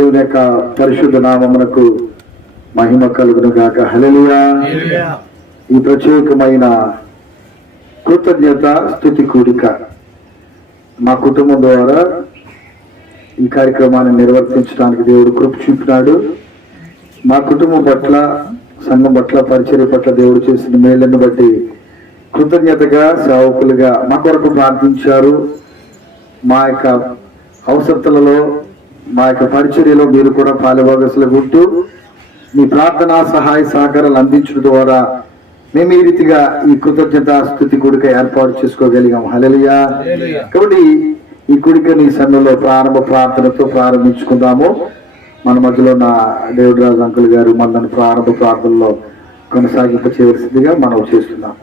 దేవుని యొక్క పరిశుద్ధ నామమునకు మహిమ కలుగును గాక. హల్లెలూయా. ఈ ప్రత్యేకమైన కృతజ్ఞత స్తుతి కూడిక మా కుటుంబం ద్వారా ఈ కార్యక్రమాన్ని నిర్వర్తించడానికి దేవుడు కృప చూపినాడు. మా కుటుంబం పట్ల, సంఘం పట్ల, పరిచర్య పట్ల దేవుడు చేసిన మేళ్లను బట్టి కృతజ్ఞతగా సేవకులుగా మా కొరకు ప్రార్థించారు. మా యొక్క అవసరతలలో, మా యొక్క పరిచర్యలో మీరు కూడా పాలుభాగస్సులుగా ఉంటూ మీ ప్రార్థన సహాయ సహకారాలు అందించడం ద్వారా మేము ఈ రీతిగా ఈ కృతజ్ఞత స్తుతి కూడిక ఏర్పాటు చేసుకోగలిగాం. హల్లెలూయా. కాబట్టి ఈ కూడికని సన్నిధిలో ప్రారంభ ప్రార్థనతో ప్రారంభించుకుందాము. మన మధ్యలో నా డేవిడ్ రాజు అంకుల్ గారు మనల్ని ప్రారంభ ప్రార్థనలో కొనసాగింప చేయవలసిందిగా మనం చేస్తున్నాం.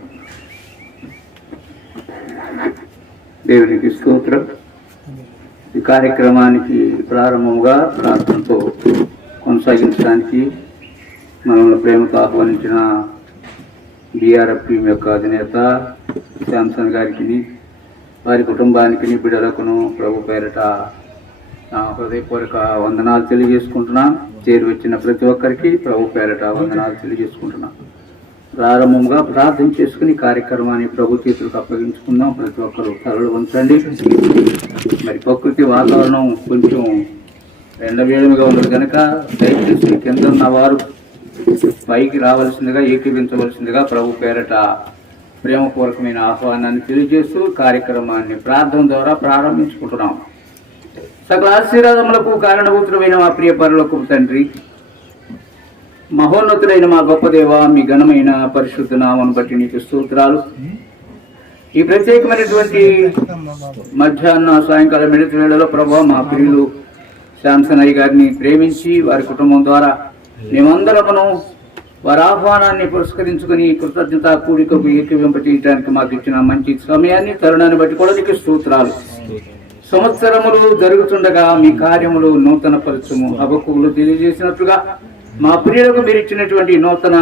దేవునికి స్తోత్రం. ఈ కార్యక్రమానికి ప్రారంభంగా ప్రార్థనతో కొనసాగించడానికి మనల్ని ప్రేమతో ఆహ్వానించిన డిఆర్ఎఫ్ టీం యొక్క అధినేత శాంసన్ గారికి, వారి కుటుంబానికి, బిడ్డలకును ప్రభు పేరట నా హృదయపూర్వక వందనాలు తెలియజేసుకుంటున్నా. చేరి వచ్చిన ప్రతి ఒక్కరికి ప్రభు పేరట వందనాలు తెలియజేసుకుంటున్నా. ప్రారంభంగా ప్రార్థన చేసుకుని కార్యక్రమాన్ని ప్రభు చేతులకు అప్పగించుకుందాం. ప్రతి ఒక్కరు తలలు ఉంచండి. మరి ప్రకృతి వాతావరణం కొంచెం ఎండవేయడంగా ఉన్నది కనుక దయచేసి కింద ఉన్న వారు పైకి రావాల్సిందిగా, ఏకీవించవలసిందిగా ప్రభు పేరట ప్రేమపూర్వకమైన ఆహ్వానాన్ని తెలియజేస్తూ కార్యక్రమాన్ని ప్రార్థన ద్వారా ప్రారంభించుకుంటున్నాం. సకల ఆశీర్వాదములకు కారణభూతుడమైన మా ప్రియ పరలోకపు తండ్రి, మహోన్నతుడైన మా గొప్ప దేవ, మీ ఘనమైన పరిశుద్ధ నామమును బట్టి నీకు స్తోత్రాలు. ఈ ప్రత్యేకమైనటువంటి మధ్యాహ్న సాయంకాలం మిడత వేళలో ప్రభు మా ప్రియులు శాంసన్ అయ్య గారిని ప్రేమించి వారి కుటుంబం ద్వారా మేమందరమును వారి ఆహ్వానాన్ని పురస్కరించుకుని కృతజ్ఞత కూడికకు ఏకీవింపచేయడానికి మాకు ఇచ్చిన మంచి సమయాన్ని, తరుణాన్ని బట్టి కూడా నీకు స్తోత్రాలు. సంవత్సరములు జరుగుతుండగా మీ కార్యములు నూతన పరచము. హబక్కులు తెలియజేసినట్లుగా మా ప్రియులకు మీరు ఇచ్చినటువంటి నూతన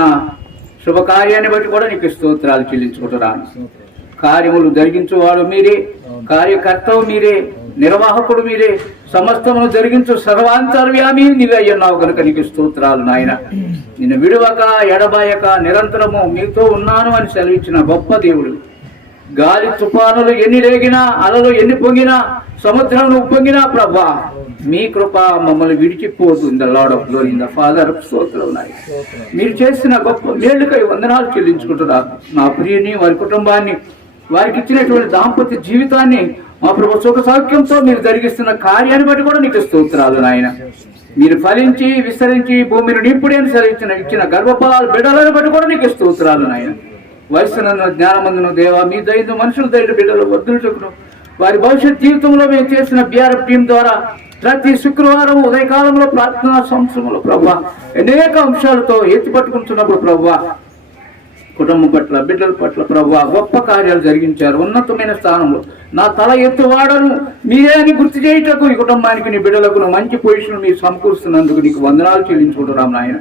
శుభకార్యాన్ని బట్టి కూడా నీకు స్తోత్రాలు చెల్లించుకుంటున్నాను. కార్యములు జరిగించువాడు మీరే, కార్యకర్తవు మీరే, నిర్వాహకుడు మీరే, సమస్తమును జరిగించు సర్వాంతర్యామి నీవే అయ్యున్నావు కనుక నీకు స్తోత్రాలు నాయన. నిన్ను విడువక ఎడబాయక నిరంతరము మీతో ఉన్నాను అని సెలవిచ్చిన గొప్ప దేవుడు. గాలి తుఫానులు ఎన్ని రేగినా, అలలు ఎన్ని పొంగినా, సముద్రం ఉప్పొంగినా ప్రభా మీ కృప మమ్మల్ని విడిచిపోదు. In the Lord of glory, in the Father of స్తోత్రాలు నాయన. మీరు చేసిన గొప్ప మేలుకై వందనాలు చెల్లించుకుంటున్నారు. మా ప్రియుని, వారి కుటుంబాన్ని, వారికి ఇచ్చినటువంటి దాంపత్య జీవితాన్ని మా ప్రభు సుఖ సౌఖ్యంతో మీరు జరిగిస్తున్న కార్యాన్ని బట్టి కూడా నీకు స్తోత్రాలు నాయన. మీరు ఫలించి విస్తరించి భూమిని నింపుడి అని ఇచ్చిన గర్భఫలాలు బిడ్డలను బట్టి కూడా నీకు స్తోత్రాలు నాయన. వయసును, జ్ఞానమందును దేవా, మీ దైవ మనుషుల దైవ బిడ్డలు వద్దులుటకును వారి భవిష్యత్ జీవితంలో మేము చేసిన బిఆర్ఎఫ్ టీం ద్వారా ప్రతి శుక్రవారం ఉదయకాలంలో ప్రార్థనా సంవత్సరంలో ప్రభు అనేక అంశాలతో ఎత్తి పట్టుకుంటున్నప్పుడు ప్రభు కుటుంబం పట్ల, బిడ్డల పట్ల ప్రభు గొప్ప కార్యాలు జరిగించారు. ఉన్నతమైన స్థానంలో నా తల ఎత్తువాడను మీరే అని గుర్తు చేయటకు ఈ కుటుంబానికి, నీ బిడ్డలకు మంచి పొజిషన్ మీరు సమకూరుస్తున్నందుకు నీకు వందనాలు చెల్లించుకుంటున్నాం నాయన.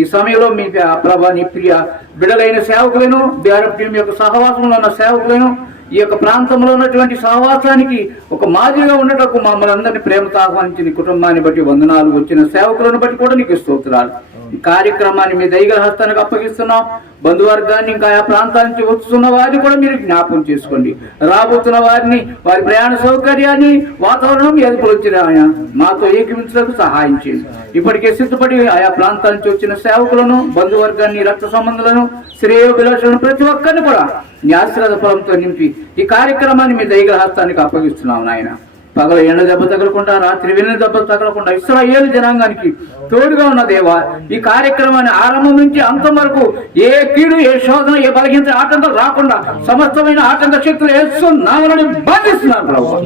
ఈ సమయంలో మీ ప్రభా నీ ప్రియ బిడ్డలైన సేవకులను, బిఆర్ఎఫ్ టీం యొక్క సహవాసంలో ఉన్న సేవకులను, ఈ యొక్క ప్రాంతంలో ఉన్నటువంటి సహవాసానికి ఒక మాదిరిగా ఉండటకు మమ్మల్ని అందరినీ ప్రేమతో ఆహ్వానించిన కుటుంబాన్ని బట్టి వందనాలు. వచ్చిన సేవకులను బట్టి కూడా నీకు స్తోత్రాలు. ఈ కార్యక్రమాన్ని మీ దైవ హస్తానికి అప్పగిస్తున్నాం. బంధువర్గాన్ని, ఇంకా ఆ ప్రాంతాల నుంచి వస్తున్న వారిని కూడా మీరు జ్ఞాపకం చేసుకోండి. రాబోతున్న వారిని, వారి ప్రయాణ సౌకర్యాన్ని, వాతావరణం ఎదుపులు వచ్చిన ఆయన మాతో ఏకీవించడానికి సహాయం చేయండి. ఇప్పటికే సిద్ధపడి ఆయా ప్రాంతాల నుంచి వచ్చిన సేవకులను, బంధువర్గాన్ని, రక్త సంబంధులను, శ్రేయోభిలాషులను ప్రతి ఒక్కరిని కూడా నీ ఆశీర్వాద ఫలంతో నింపి ఈ కార్యక్రమాన్ని మీ దైవ హస్తానికి అప్పగిస్తున్నాం నాయన. పగల ఎండ దెబ్బ తగలకుండా, రాత్రి వెన్ను దెబ్బ తగలకుండా ఇశ్రాయేలు జనాంగానికి తోడుగా ఉన్న దేవా, ఈ కార్యక్రమాన్ని ఆరంభం నుంచి అంతం వరకు ఏ కీడు, ఏ శోధన, ఏ బలహీనత, ఆటంకం రాకుండా సమస్తమైన ఆటంక శక్తులు వేస్తున్నామని బాధిస్తున్నారు ప్రభు.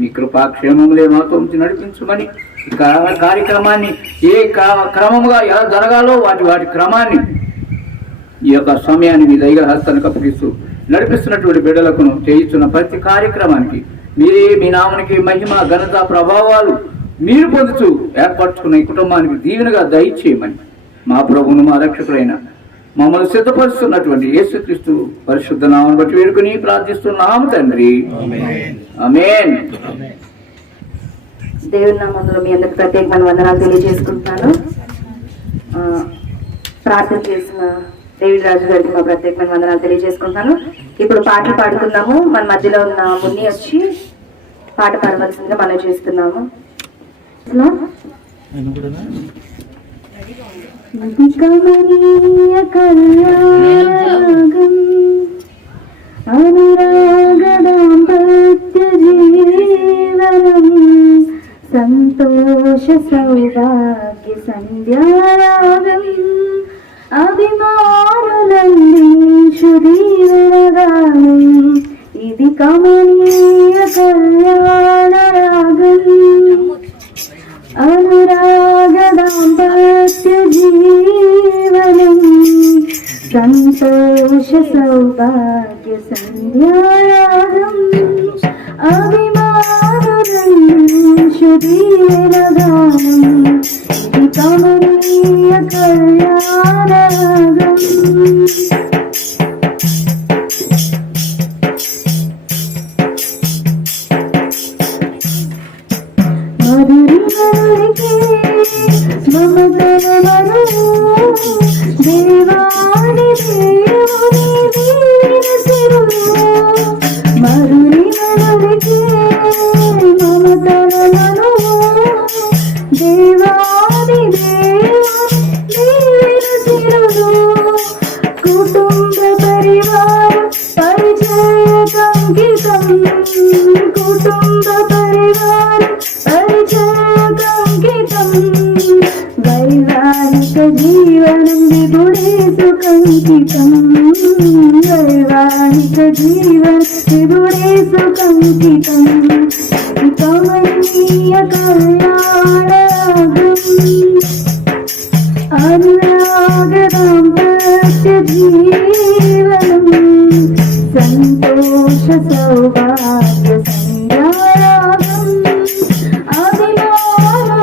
మీ కృపాక్షేమములే మాతో ఉంచి నడిపించమని ఈ కార్యక్రమాన్ని ఏ క్రమముగా ఎలా జరగాలో వాటి క్రమాన్ని, ఈ యొక్క సమయాన్ని మీ దైవ హస్తానికి అప్పగిస్తూ నడిపిస్తున్నటువంటి బిడ్డలకు చేయిస్తున్న ప్రతి కార్యక్రమానికి మీరే మీ నామానికి మహిమ, ఘనత, ప్రభావాలు మీరు పొందుతూ ఏర్పరచుకున్న ఈ కుటుంబానికి దీవెనగా దయచేయమని మా ప్రభువును, మా రక్షకుడైన మమ్మల్ని సిద్ధపరుస్తున్నటువంటి యేసుక్రీస్తు పరిశుద్ధ నామమును బట్టి వేడుకొని ప్రార్థిస్తున్నాము తండ్రి. ఆమేన్. దేవుని నామములో మీ అందరికి ప్రత్యేకమైన వందనాలు తెలియజేసుకుంటున్నాను. ప్రార్థన చేసిన డేవిడ్ రాజు గారికి మా ప్రత్యేకమైన వందనాలు తెలియజేసుకుంటున్నాను. ఇప్పుడు పాటలు పాడుకుందాము. మన మధ్యలో ఉన్న మున్ని వచ్చి పాట పాడవలసిందిగా మనం చేస్తున్నాము. అనురాగదాంపత్య జీవనం సంతోష సౌభాగ్య సంధ్యారాగం అభిమానులందించు దీవెనగానం ఇది కమనీయ కళ్యాణ రాగం అనురాగదాంపత్య జీవనం సంతోష సౌభాగ్య సంధ్యారాగం అభిమానులందించు దీవెనగానం ఇది కమనీయ కళ్యాణ రాగం దేవాని దేవుని వీరసిరులు మధురి మధురికి మమతలను దేవాని దేవుని వీరసిరులు కుటుంబ పరివార పరిచయ సంగీతం కుటుంబ పరివార పరిచయ సంగీతం వైవాహిక జీవనం విభుడేసు కంకితం వైవాహిక జీవన విభుడేసు కంకితం కమనీయ కళ్యాణరాగం అనురాగదాంపత్య జీవనం సంతోష సౌభాగ్య సంధ్యారాగం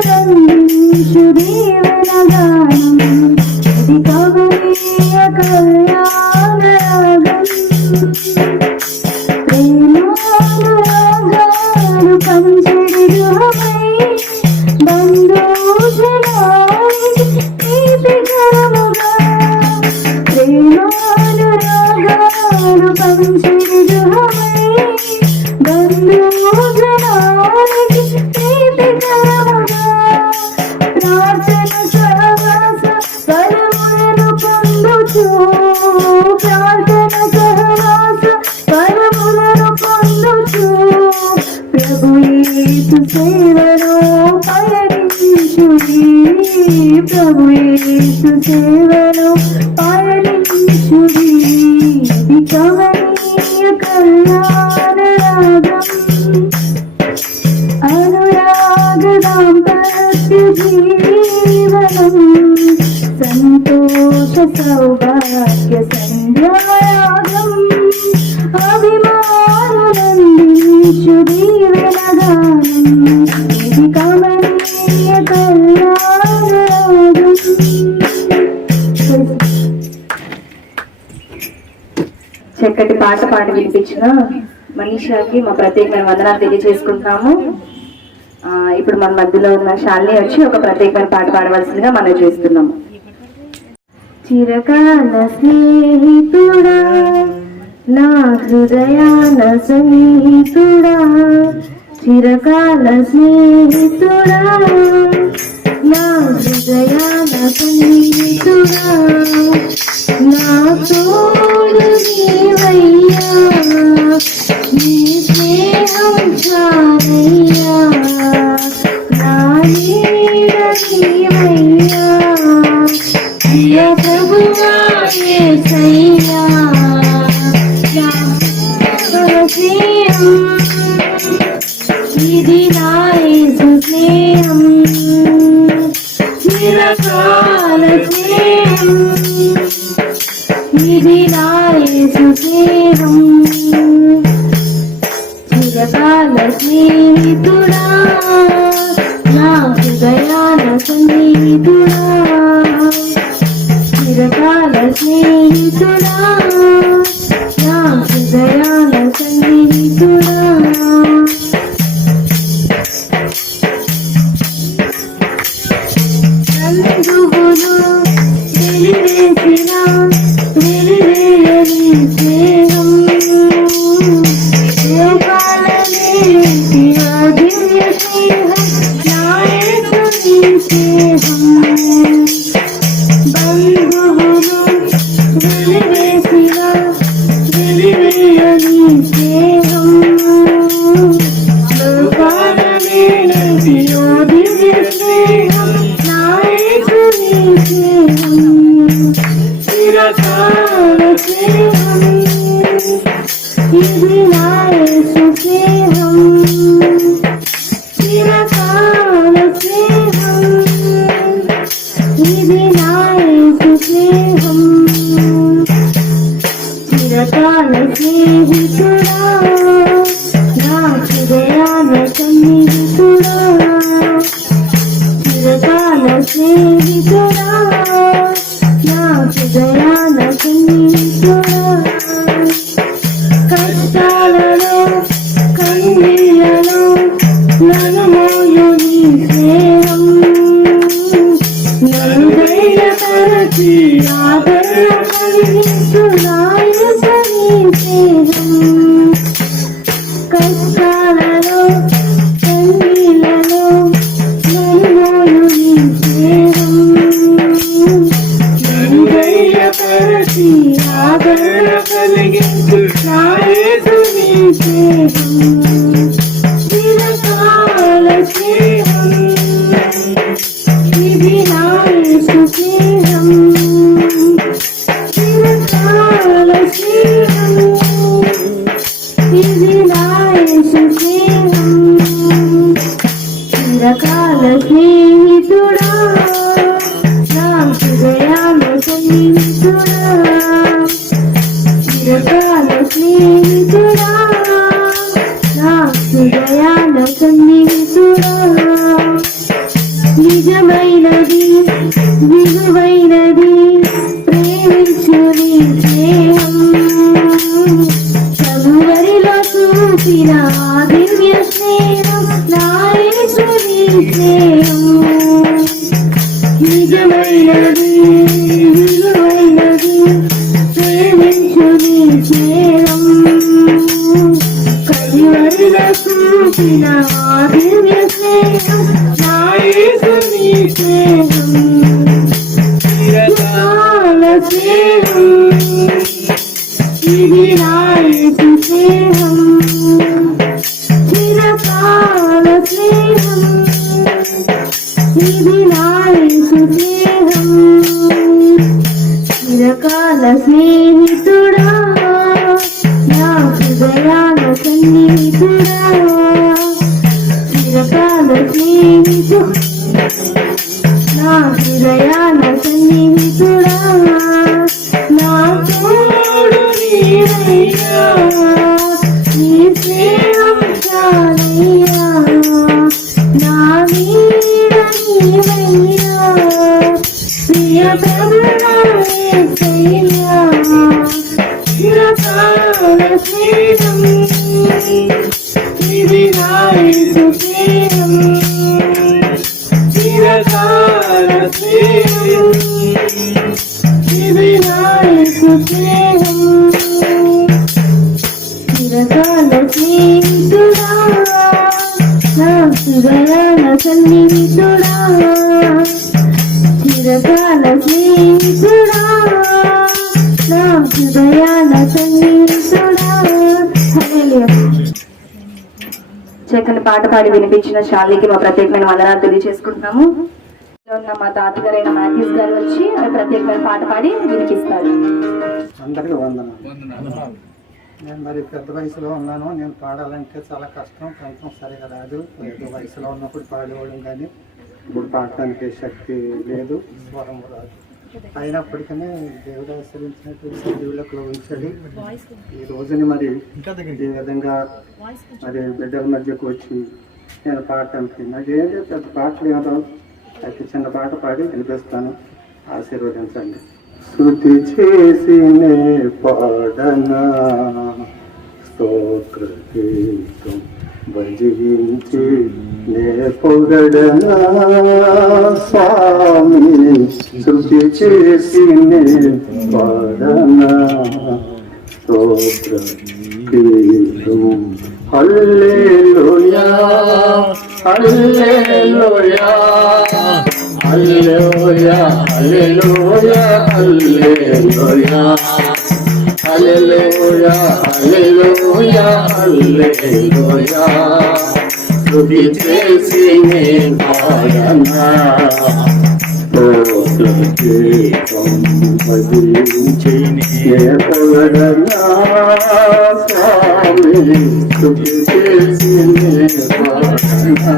అభిమానులందించు దీవెనగానం ఇది కమనీయ కళ్యాణరాగం ప్రేమానురాగాలు పంచడి గృహమై బంధుజనానికి ప్రీతికరముగా ప్రేమానురాగాలు పంచడి గృహమై బంధుజనానికి ప్రీతికరముగా ప్రార్థన సహవాస ఫలములను పొందుచు ప్రార్థన సహవాస ఫలములను పొందుచు ప్రభు యేసు సేవలో పయనించుడి ప్రభు యేసు సేవలో పయనించుడి ఇది కమనీయ కళ్యాణరాగం అనురాగదాంపత్య జీవనం సంతోష సౌభాగ్య సంధ్యారాగం అభిమానులందించు దీవెనగానం ఇది కమనీయ కళ్యాణరాగం. చక్కటి పాట పాడి వినిపించిన మనీషాకి మా ప్రత్యేకమైన వందనాలు తెలియజేసుకుంటున్నాము. ఇప్పుడు మన మధ్యలో ఉన్న శాలిని వచ్చి ఒక ప్రత్యేకమైన పాట పాడవలసిందిగా మనం చేస్తున్నాము. చిరకాల స్నేహితుడా నా హృదయాన సన్నిహితుడా చిరకాల స్నేహితుడా నా హృదయాన సన్నిహితుడా నా తోడు నీవయ్యా నీ స్నేహం చాలయ్యా నా నీడ నీవయ్యా ప్రియ ప్రభువా యేసయ్యా నా స్నేహం ఇది నా యేసు స్నేహం చిరకాల స్నేహం ఇది నా యేసు స్నేహం చిరకాల స్నేహితుడా నా హృదయాన సన్నిహితుడా చిరకాల స్నేహితుడా నా హృదయాన సన్నిహితుడా స్నేహితుడా చిరకాల స్నేహితుడా నా హృదయాన సన్నిహితుడా కష్టాలలో కన్నీళ్లలో నన్ను మోయు నీ స్నేహం నన్ను ధైర్యపరచి ఆదరణ కలిగించు నా యేసు నీ స్నేహం కష్టాలలో కన్నీళ్లలో నన్ను మోయు నీ స్నేహం నన్ను ధైర్యపరచి ఆదరణ కలిగించు నా యేసు నీ స్నేహం చిరకాల స్నేహం ఇది నా యేసు స్నేహం చిరకాల స్నేహం ఇది నా యేసు స్నేహం చిరకాల స్నేహితుడా నా హృదయాన సన్నిహితుడా చిరకాల స్నేహితుడా నా హృదయాన సన్నిహితుడా నిజమైనది విలువైనది ప్రేమించు నీ స్నేహం చదువరిలో చూసిన ఆ దివ్య స్నేహం నా యేసు నీ స్నేహం నిజమైనది విలువైనది ప్రేమించు నీ స్నేహం కదివరిలో చూసిన ఆ దివ్య స్నేహం నా యేసు నీ స్నేహం చిరకాల స్నేహం ఇది నా యేసు స్నేహం చిరకాల స్నేహం ఇది నా యేసు స్నేహం చిరకాల స్నేహితుడా నా హృదయాన సన్నిహితుడా చిరకాల స్నేహితుడా నా హృదయాన సన్నిహితుడా నా తోడు నీవయ్యా నీ స్నేహం చాలయ్యా నా నీడ నీవయ్యా ప్రియ ప్రభువా యేసయ్యా చిరకాల స్నేహం ఇది నా యేసు స్నేహం చిరకాల స్నేహం ఇది నా యేసు స్నేహం చిరకాల స్నేహితుడా నా హృదయాన సన్నిహితుడా చిరకాల స్నేహితుడా నా హృదయాన సన్నిహితుడా హల్లెలూయా. చక్కని పాట పాడి వినిపించిన శాలికి మా ప్రత్యేకమైన వందనాలు తెలియజేసుకుంటున్నాము. ఉన్న మా తాతగారైన మాథ్యూస్ గారు వచ్చి ప్రత్యేకమైన పాట పాడి వినిపిస్తారు. అందరికీ వందనాలు. నేను మరి పెద్ద వయసులో ఉన్నాను. నేను పాడాలంటే చాలా కష్టం, కంఠం సరిగా రాదు. పెద్ద వయసులో ఉన్నప్పుడు పాడేవాళ్ళం, కానీ ఇప్పుడు పాడటానికి శక్తి లేదు, స్వరం రాదు. అయినప్పటికీ దేవుడు ఆశ్రయించినటువంటి దేవుళ్ళకు ఉంచాడు. ఈ రోజుని మరి ఈ విధంగా మరి బిడ్డల మధ్యకు వచ్చి నేను పాడటానికి నాకేంటి పెద్ద పాటలు ఏదో అయితే చిన్న పాట పాడి వినిపిస్తాను, ఆశీర్వదించండి. స్తుతి చేసి నే పాడనా స్తోత్ర గీతం భజించి నే పొగడనా స్వామి. స్తుతి చేసి నే పాడనా స్తోత్ర గీతం హల్లెలూయా హల్లెలూయా హల్లెలూయా హల్లెలూయా హల్లెలూయా హల్లెలూయా హల్లెలూయా హల్లెలూయా స్తుతి చేసి నే పాడనా స్తోత్ర గీతం భజించి నే పొగడనా స్వామి. స్తుతి చేసి నే పాడనా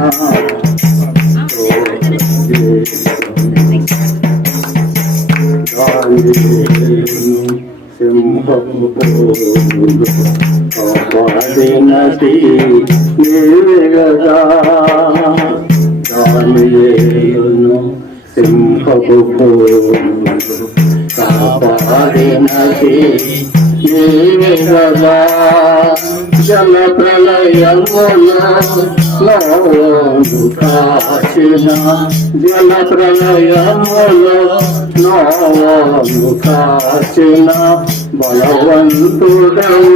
సింహము కాపాడినది నీవే గదా కాపాడినది నీవే కదా జల ప్రళయములో నోవు కాచిన జల ప్రళయములో నోవు కాచిన బలవంతుడవు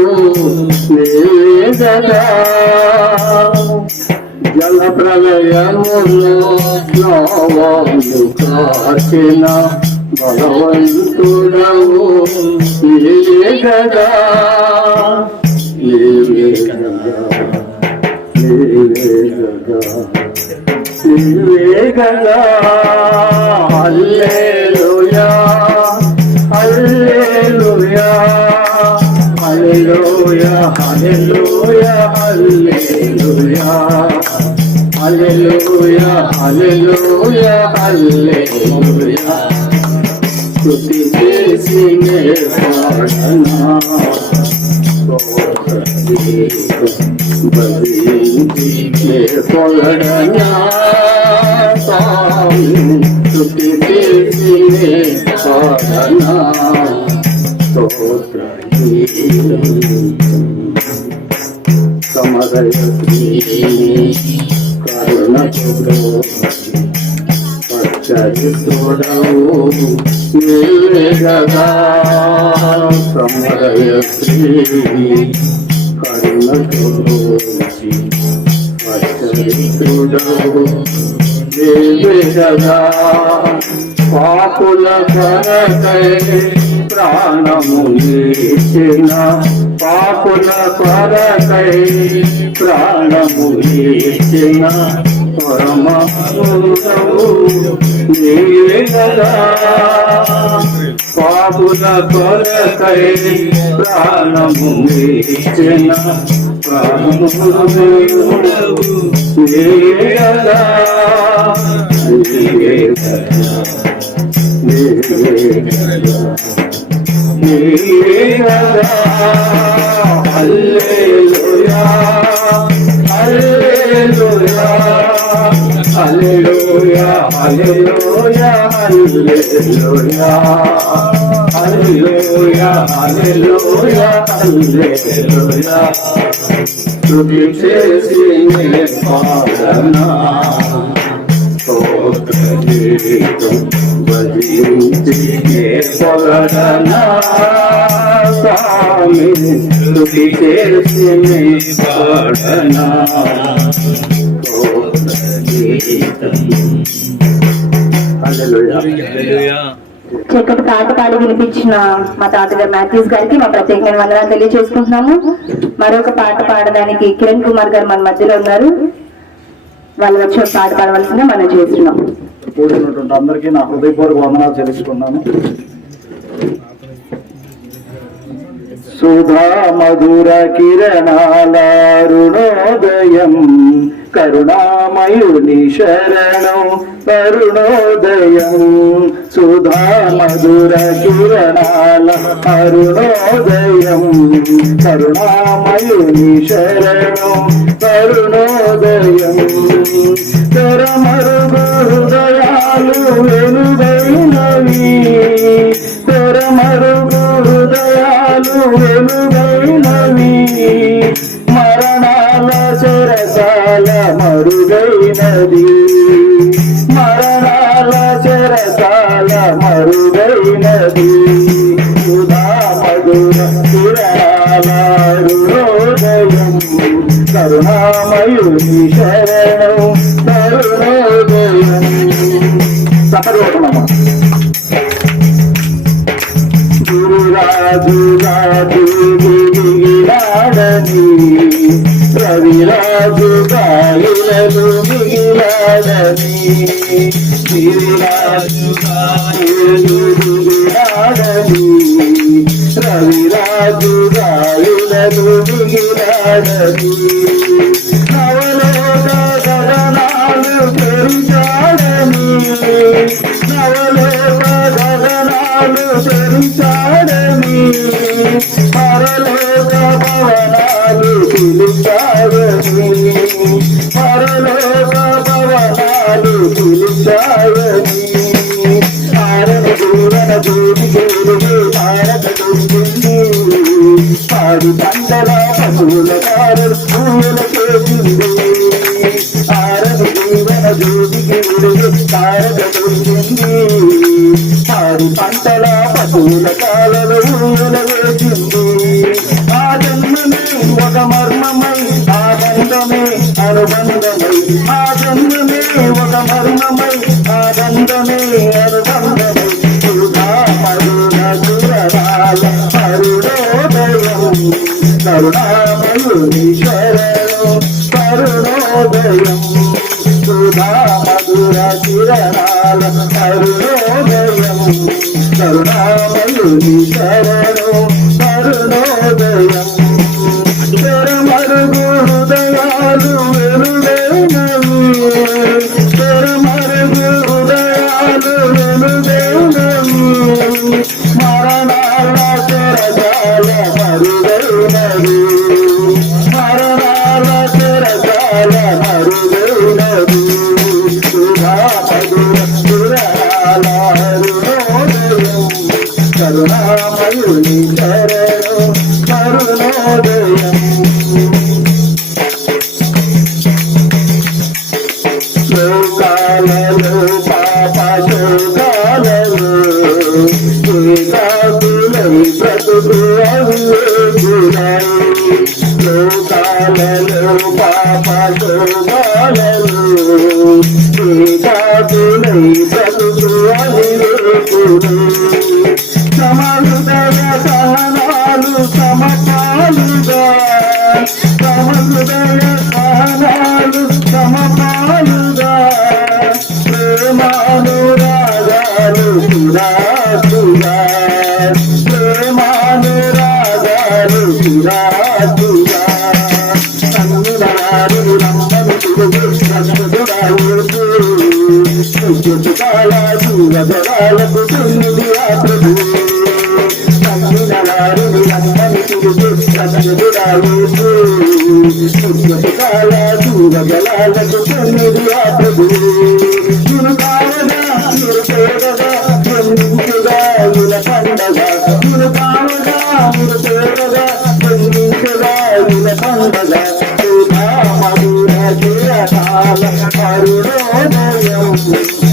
నీవే కదా జల ప్రళయములో నోవు కాచిన బలవంతుడవు నీవే కదా నీవే కదా నీవే కదా నీవే కదా హల్లెలూయా హల్లెలూయా హల్లెలూయా హల్లెలూయా హల్లెలూయా హల్లెలూయా హల్లెలూయా హల్లెలూయా స్తుతి చేసి నే పాడనా భజించి నే పొగడనా స్తుతి చేసి నే పాడనా స్తోత్ర సమరయ కరుణ చరిత్రుడవు నీవే కదా సమరయ కరుణ చరిత్రుడవు నీవే కదా పాపుల కొరకై ప్రాణము ఇచ్చిన పాపుల కొరకై ప్రాణము ఇచ్చిన పరమపురుషవు నీవే కదా పాపుల కొరకై ప్రాణము ఇచ్చిన పరమపురుషవు నీవే కదా నీవే కదా నీవే కదా నీవే కదా హల్లెలూయా హల్లెలూయా హల్లెలూయా హల్లెలూయా హల్లెలూయా హల్లెలూయా హల్లెలూయా హల్లెలూయా స్తుతి చేసి నే పాడనా భజించి నే పొగడనా స్వామి స్తుతి చేసి నే పాడనా చక్కటి పాట పాడి వినిపించిన మా తాతగారు మ్యాథ్యూస్ గారికి మా ప్రత్యేకమైన వందనాలు తెలియజేసుకుంటున్నాము. మరొక పాట పాడడానికి కిరణ్ కుమార్ గారు మన మధ్యలో ఉన్నారు. వాళ్ళు వచ్చి ఒక పాట పాడవలసిందే మనం చేస్తున్నాం. కూడినటువంటి అందరికీ నా హృదయపూర్వక వందనాలు తెలుసుకున్నాను. సుధా మధుర కిరణాలారుణోదయం కరుణామయుని శరణం కరుణోదయం సుధా మధుర కిరణాల అరుణోదయం కరుణామయుని శరణం కరుణోదయం తెరమరుగు హృదయాలు వెలుగైనవి తెరమరుగు హృదయాలు వెలుగైనవి మరణాల చెరసాల మరుగైనది మరణాల చెరసాల మరుగైనది సుధా మధుర కిరణాలారుణోదయం కరుణామయుని శరణం కరుణోదయం సపరివటమమ్మ గురురాజుగాడు మిగిలాడని రవిరాజు గాలిలను మిగిలాడని మిగిలాడని రవిరాజు గాలిలను మిగిలాడని నవలోక గగనాలు పెరిచాడని నవలోక గగనాలు పెరిచాడని పరలోక భవనాలు పిలిచాడని పరలోక భవనాలు పిలిచాడని పూల కాలలో ఊయల వేసింది. ఆ జన్మమే ఒక మర్మమై, ఆ బంధమే అనుబంధమై, ఆ జన్మమే ఒక మర్మమై, ఆ బంధమే అనుబంధమై, సుధా మధుర సురరాల అరుణోదయం కరుణామయుని శరణం కరుణోదయం, సుధా మధుర కిరణాల అరుణోదయం కరుణామయుని శరణం కరుణోదయం. తెరమరుగు హృదయాలు వెలుగైనవి, తెరమరుగు హృదయాలు వెలుగైనవి, మరణాల తెరజాల మరుగైనవి, మరణాల తెరజాల మరుగైనవి, సుధా మధుర సురాల అరుణోదయం కరుణామయుని శరణం కరుణోదయం. శోకాలలో పాప శోకాలలో ఏకాకులై బ్రతుకు అవివేకులై, శోకాలలో పాప శోకాలలో ఏకాకులై బ్రతుకు అవివేకులై, సమహృదయ సహనాలు సమపాలుగా, సమహృదయ సహనాలు సమపాలుగా, ప్రేమానురాగాలు సురాసుగా, ప్రేమానురాగాలు సురాసుగా, కన్నులారు నమ్మని తిరుగు రక్షకుడాలకు సుఖాలకు వదరాలకు సున్నిధి ఆ ప్రభు, కన్నులారు నమ్మని తిరుగు రక్షకుడాలకు సుఖాలకు వదరాలకు సున్నిధి ఆ ప్రభు, చురుకావగా నిరుపేదగా స్పందించుగా ఇల పండగా, చురుకావగా నిరుపేదగా స్పందించుగా ఇల పండగా, సుధా మధుర కిరణాల అరుణోదయం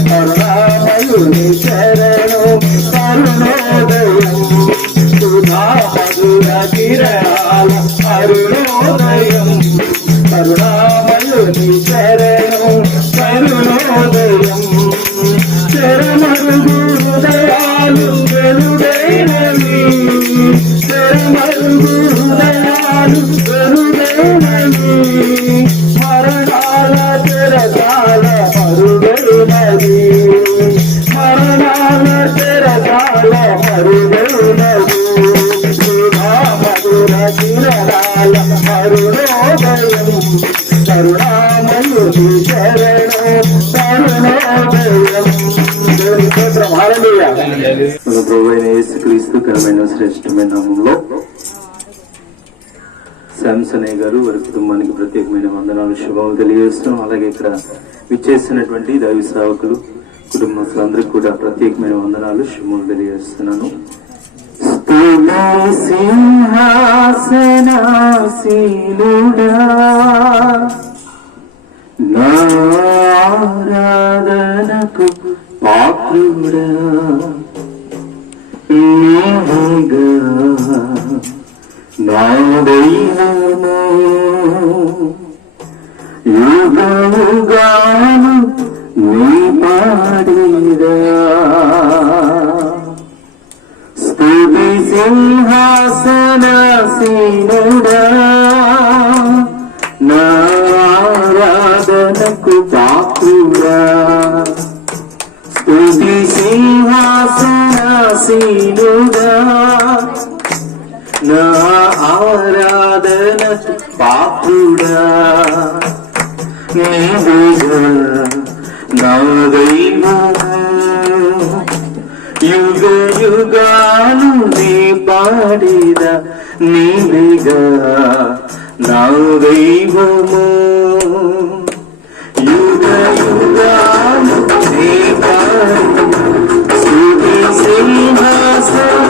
కరుణామయుని శరణం కరుణోదయం, సుధా మధుర కిరణాల అరుణోదయం కరుణామయుని శరణం కరుణోదయం. తెరమరుగు హృదయాలు వెలుగైనవి, తెరమరుగు హృదయాలు వెలుగైనవి, మరణాల తెరజాల మరుగైనవి, మరణాల తెరజాల మరుగైనవి, సుధా మధుర కిరణాల అరుణోదయం కరుణామయుని శరణం కరుణోదయం. మన ప్రభువైన యేసుక్రీస్తు ఘనమైన శ్రేష్టమైన నామంలో శాంసనయ్య గారు వారి కుటుంబానికి ప్రత్యేకమైన వందనాలు శుభాలు తెలియజేస్తున్నాం. అలాగే ఇక్కడ విచ్చేసినటువంటి దైవ సేవకులు కుటుంబస్తులందరికీ కూడా ప్రత్యేకమైన వందనాలు శుభాలు తెలియజేస్తున్నాను. సింహాసనాసీనుడా నారాధనకు పాత్రుడా నీవేగా నా దైవము, యుగముగాను నీ పాడిరా స్తుతి సింహాసనాసీనుడా నారాధనకు పాత్రుడా, స్తుతి సింహాసనాసీనుడా నా ఆరాధనకు పాత్రుడా, నీవేగా నా దైవము, యుగ యుగాలు నీ పాడిద నీవేగా నా దైవము, యుగ యుగాలు నీ పాడిద స్తుతి సింహాసనాసీనుడా.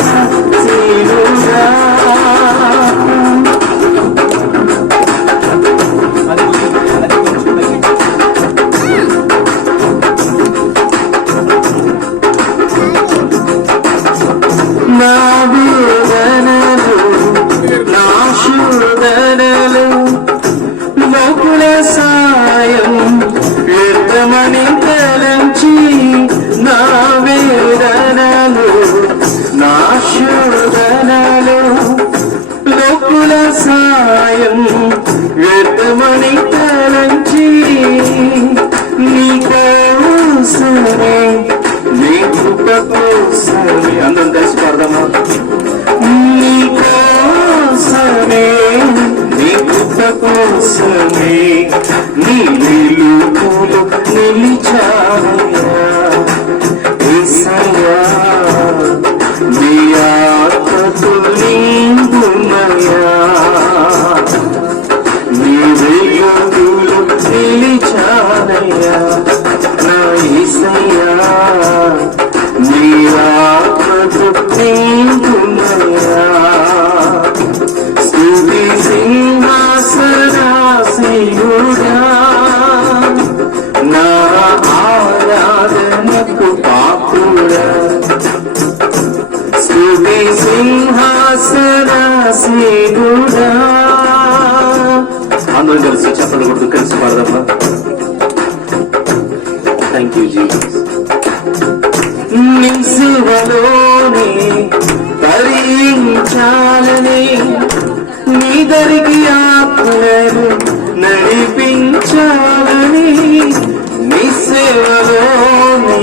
నీ వెలుగులో నిలిచానయ్యా యేసయ్యా నీ ఆత్మతో నింపుమయ్యా నీ వెలుగులో నిలిచానయ్యా నా యేసయ్యా నీ ఆత్మతో నింపుమయ్యా స్తుతి సింహాసనాసీనుడా నా ఆరాధనకు పాత్రుడా స్తుతి సింహాసనాసీనుడా అందరూ కలిసి చెప్పండి కొడుతూ కలిసి పాడదమ్మా. Thank you Jesus. నీ సేవలోనే తరించాలని నీ దరికి ఆత్మలను నడిపించాలని నీ సేవలోనే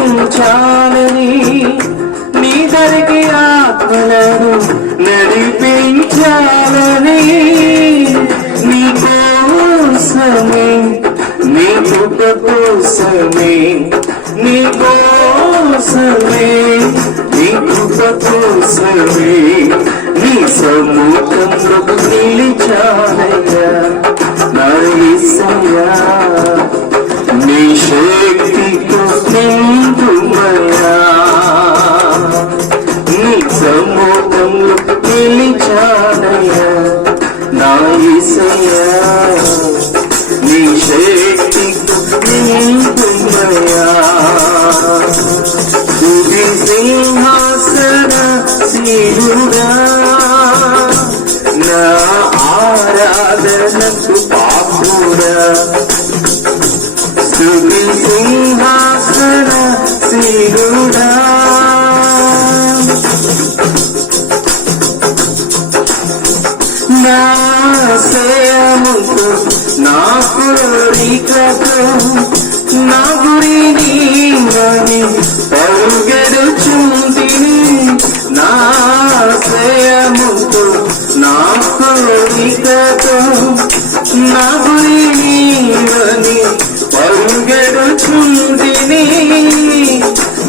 తరించాలని నీ దరికి ఆత్మలను నడిపించాలని నీ కోసమే నీ కృప కోసమే నీ కోసమే నీ కృప కోసమే నీ సముఖంలో నిలిచానయ్యా నా యేసయ్యా నీ శక్తితో నింపుమయ్యా నీ సముఖంలో నిలిచానయ్యా నా యేసయ్యా నీ శక్తితో నింపుమయ్యా స్తుతి సింహాసనాసీనుడా నా ఆరాధనకు పాత్రుడా స్తుతి సింహాసనాసీనుడా నా సేయముతో నా కోరికతో నా గురి నీవని పరుగెడుచుంటిని నా సేయముతో నా కోరికతో నా గురి నీవని పరుగెడుచుంటిని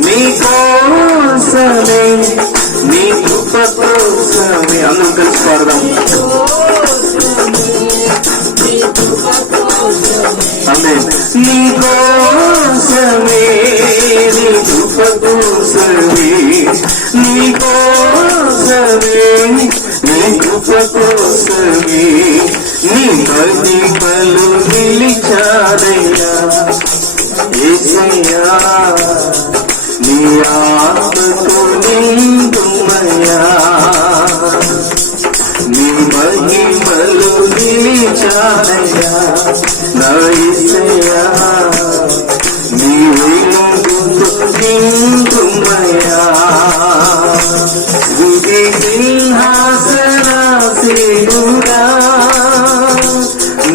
నీ కోసమే నీ కృప కోసమే అందరూ కలిసి పాడదాం. నీ కోసమే నీ కృప కోసమే నీ కోసమే నీ కృప కోసమే నీ మహిమలు నిలిచానయ్యా యేసయ్యా నీ ఆత్మతో నింపుమయ్యా నీ మహిమలు నిలిచానయ్యా నా యేసయ్యా నీ వెలుగుతో నింపుమయ్యా స్తుతి సింహాసనాసీనుడా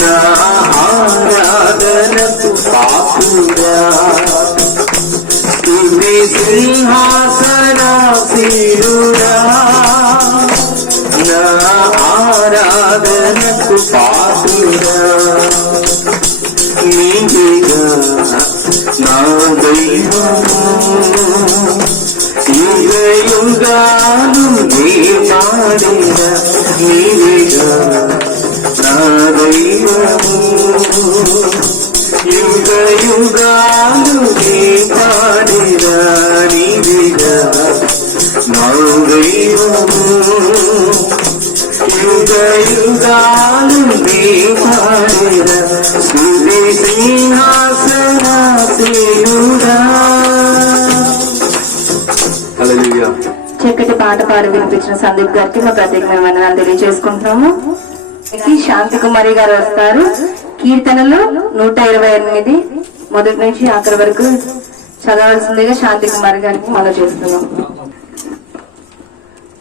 నా ఆరాధనకు పాత్రుడా స్తుతి సింహాసనాసీనుడా నా ఆరాధనకు పాత్రుడా నీవేగా నా దైవము యుగయుగాలు నీ పాడిన నీవేగా నా దైవము యుగయుగాలు నీ పాడిన నీవేగా నా దైవము యుగయుగాలు నీ పాడిన స్తుతి సింహాసనాసీనుడా. హల్లెలూయా. చక్కటి పాట పాడి వినిపించిన సందీప్ గారికి మా ప్రత్యేకమైన వందనాలు తెలియజేసుకుంటున్నాము. శాంతి కుమారి గారు వస్తారు. కీర్తనలు 128 మొదటి నుంచి ఆఖరి వరకు చదవాల్సిందిగా శాంతి కుమారి గారికి మనం చేస్తున్నాం.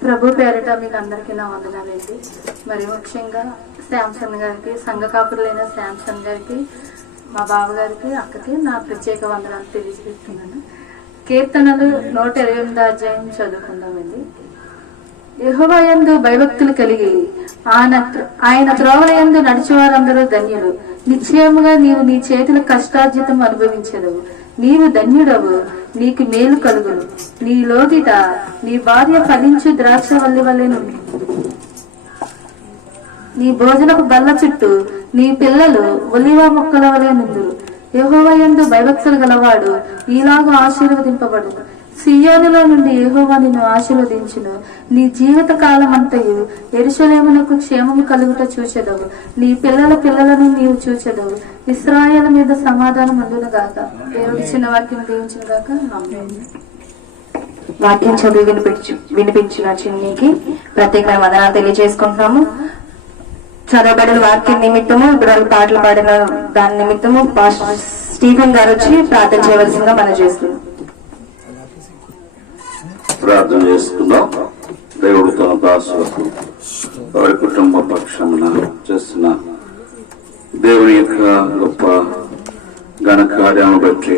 ప్రభు పేరిట మీకు అందరికీ నా వందనాలండి. మరి ముఖ్యంగా శాంసన్ గారికి, సంఘ కాపురులైన శాంసన్ గారికి, మా బావగారికి, అక్కకి నా ప్రత్యేక వందనాలు తెలియజేస్తున్నాను. కీర్తనలు 128 అధ్యాయం చదువుకుందామండి. యెహోవా యందు భయభక్తులు కలిగి ఆయన త్రోవల యందు నడిచేవారందరూ ధన్యులు. నిశ్చయముగా నీవు నీ చేతుల కష్టార్జితం అనుభవించదవు. నీవు ధన్యుడవు, నీకు మేలు కలుగును. నీ లోగిట నీ భార్య ఫలించు ద్రాక్ష వల్లి వలెను. నీ భోజనపు బల్ల చుట్టూ నీ పిల్లలు ఒలివ మొక్కల వలె నుందురు. యెహోవా యందు భయభక్తులు గలవాడు ఈలాగా ఆశీర్వదింపబడు. సియోనులో నుండి యెహోవా నిన్ను ఆశీర్వదించును. నీ జీవిత కాలం అంతయు యెరూషలేమునకు క్షేమము కలుగుట చూచెదవు. నీ పిల్లల పిల్లలను నీవు చూచెదవు. ఇశ్రాయేలు మీద సమాధానం అందును గాక. దేవుడి చిన్న వాక్యం దీవించిన గాక. ఆమేన్. వాక్యం చదివి వినిపించిన చిన్నికి ప్రత్యేకమైన వందనాలు తెలియజేసుకుంటున్నాము. చదవబడిన వాక్యం నిమిత్తము, ఇప్పుడు పాటలు పాడిన దాని నిమిత్తము పాస్టర్ స్టీఫెన్ గారు వచ్చి ప్రార్థన చేయవలసిందిగా మనం చేస్తున్నాం. ప్రార్థన చేసుకుందాం. దేవుడు తన దాసులకు వారి కుటుంబ పక్షమున చేస్తున్న దేవుని యొక్క గొప్ప ఘన కార్యాలను బట్టి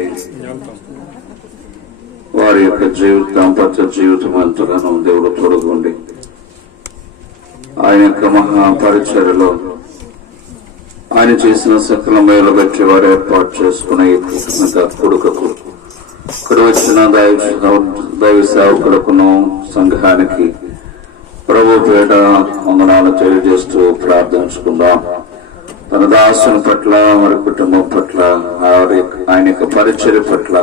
వారి యొక్క దాంపత్య జీవితం అంతగానో దేవుడు తొలగుండి ఆయన యొక్క మహాపరిచర్యలో ఆయన చేసిన సకల మేలు బట్టి వారు ఏర్పాటు చేసుకున్న ఈ కొడుకకు ఇక్కడ వచ్చిన దైవ సేవకులకును సంఘానికి ప్రభు పేట వందనాలు తెలియజేస్తూ ప్రార్థించుకుందాం. తన దాసుని పట్ల వారి కుటుంబం పట్ల ఆయన యొక్క పరిచర్య పట్ల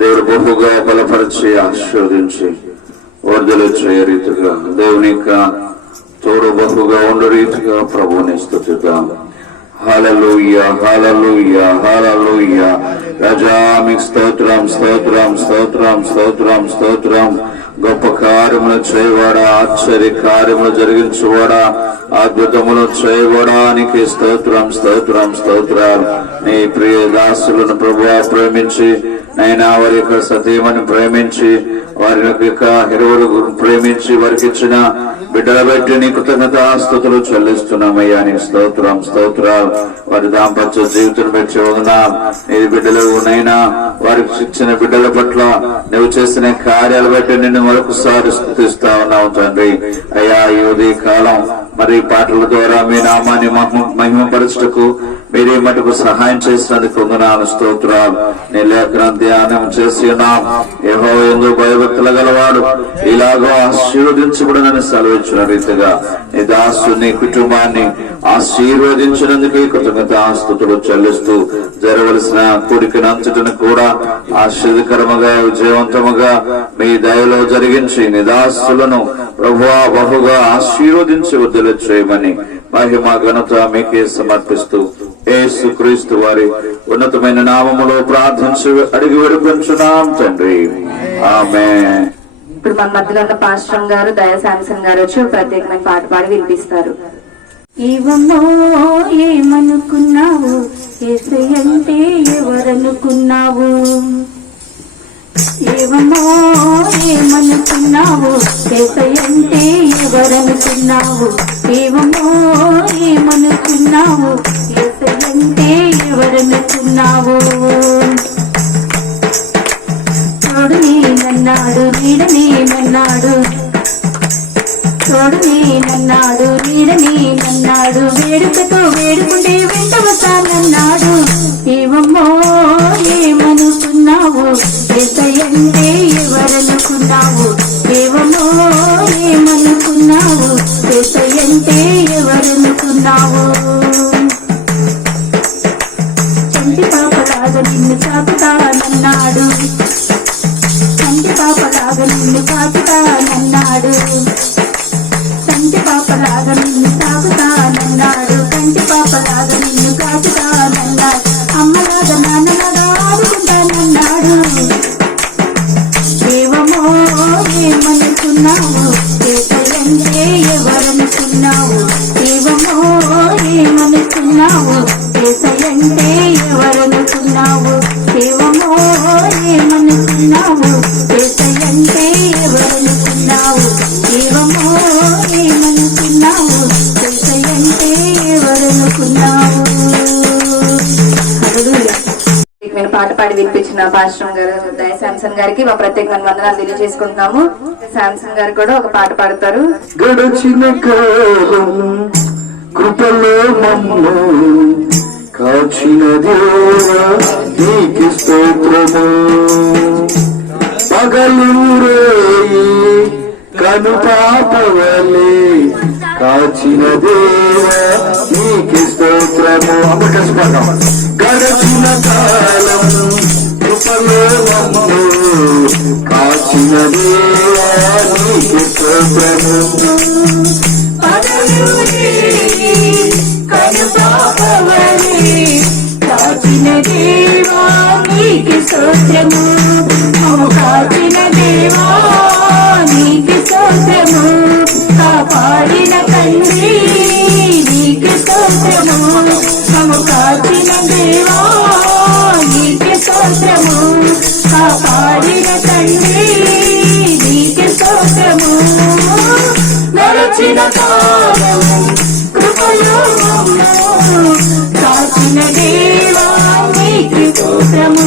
దేవుడు బహుగా బలపరిచి ఆశీర్వదించి వర్ధలిచ్చే రీతిగా దేవుని యొక్క తోడు బహుగా ఉండే రీతిగా ప్రభువుని స్తుతిద్దాం. హల్లెలూయా, హల్లెలూయా, హల్లెలూయా. రాజా మీకు స్తోత్రం, స్తోత్రం, స్తోత్రం, స్తోత్రం, స్తోత్రం. గొప్ప కార్యములు చేయవాడా, ఆశ్చర్య కార్యములు జరిగించువాడా, అద్భుతములు చేయవాడా, నీకు స్తోత్రం, స్తోత్రం, స్తోత్రాలు. నీ ప్రియ దాసులను ప్రభువా ప్రేమించి నైనా వారి యొక్క సతీమని ప్రేమించి వారి యొక్క ఇరువురు ప్రేమించి వారికి ఇచ్చిన బిడ్డల బట్టి నీ కృతజ్ఞతాస్తుతులు చెల్లిస్తున్నామయ్యా. నీ స్తోత్రం, స్తోత్రాలు. వారి దాంపత్య జీవితం పెట్టి వదనాం. నీ బిడ్డలు నైనా వారికి ఇచ్చిన బిడ్డల పట్ల నువ్వు చేసిన కార్యాలు బట్టి నిన్ను మరొకసారి స్తుతిస్తా ఉన్నావు తండ్రి. అయ్యా ఈ ఉదయ కాలం మరి పాటల ద్వారా మీ నామాన్ని మహిమపరచుటకు మీరే మటుకు సహాయం చేసినందుకు వందనాలు, స్తోత్రాలు. నీ లేఖనం ధ్యానం చేసి ఉన్నాం. యెహోవా యందు భయభక్తులు గలవాడు ఇలాగో ఆశీర్వదించబడనని సెలవిచ్చిన రీతిగా నీ దాసు నీ కుటుంబాన్ని ఆశీర్వదించినందుకు కృతజ్ఞతాస్తుతులు చెల్లిస్తూ జరవలసిన కూడికను అంతటిని కూడా ఆశ్చర్యకరముగా విజయవంతముగా మీ దయలో జరిగించి నీ దాసులను ప్రభువా బహుగా ఆశీర్వదించి వదిలి చేయమని మహిమ ఘనత మీకే సమర్పిస్తూ యేసు క్రీస్తు వారి ఉన్నతమైన నామములో ప్రార్థించి అడిగి వేడుకొంచున్నాం తండ్రి. ఆమేన్. ఇప్పుడు మన మధ్యలో ఉన్న పాస్టర్ గారు దయా శాంసన్ గారు వచ్చి ప్రత్యేకమైన పాట పాడి వినిపిస్తారు. ఏవమ్మో ఏమనుకున్నావు, యేసయ్యంటే ఎవరనుకున్నావు? ఏవమ్మో ఏమనుకున్నావు, యేసయ్యంటే ఎవరనుకున్నావు? ఏవమ్మో ఏమనుకున్నావు, యేసయ్యంటే ఎవరనుకున్నావు? తోడు నేనన్నాడు, నీడ నేనన్నాడు, తోడు నేనన్నాడు, నీడ నేనన్నాడు, వేడుకతో వేడుకుంటే వెంట వస్తానన్నాడు. ఏవమ్మో ఏమనుకున్నావు, యేసయ్యంటే ఎవరనుకున్నావు? ఏవమ్మో ఏమనుకున్నావు, యేసయ్యంటే ఎవరనుకున్నావు? చంటి పాపలాగా నిన్ను చాపుతానన్నాడు, చంటి పాపలాగా నిన్ను చాపుతానన్నాడు, కంటి పాపలాగా నిన్ను సాగుతానన్నాడు, కంటి పాపలాగా నిన్ను కాపుతానన్నాడు, అమ్మలాగా నాన్నలాగా ఆడుకుంటానన్నాడు. ఏవమో ఏమనుకున్నావు, యేసయ్యంటే ఎవరనుకున్నావు? ఏవమో ఏమనుకున్నావు, యేసయ్యంటే ఎవరనుకున్నావు? ఏవమో ఏమనుకున్నావు, యేసయ్యంటే ఎవరనుకున్నావు? ఏవమో ఏమనుకున్నావు, యేసయ్యంటే ఎవరనుకున్నావు? హల్లెలూయా. పాట పాడి వినిపించిన పాస్టర్ గారు దయా శాంసన్ గారికి మా ప్రత్యేకమైన వందనాలు తెలియజేసుకుంటున్నాము. శాంసన్ గారు కూడా ఒక పాట పాడతారు. గడచిన కాలం కృపలో మమ్ము కాచిన దేవా నీకు స్తోత్రము. పగలూరే కను పాపవలే కాచిన దేవా నీకు స్తోత్రము. అమ్మకస్పదం. గడచిన కాలం కృపలో మమ్ము కాచిన దేవా నీకు స్తోత్రము. కాచిన దేవా నీకు స్తోత్రము. కాచిన దేవా నీకు స్తోత్రము. కాపాడిన తండ్రి నీకు స్తోత్రము. కాచిన దేవా నీకు స్తోత్రము. కాపాడిన తండ్రి నీకు స్తోత్రము. నడచిన కాలము కృపలో మమ్ము కాచిన దేవా నీకు స్తోత్రము.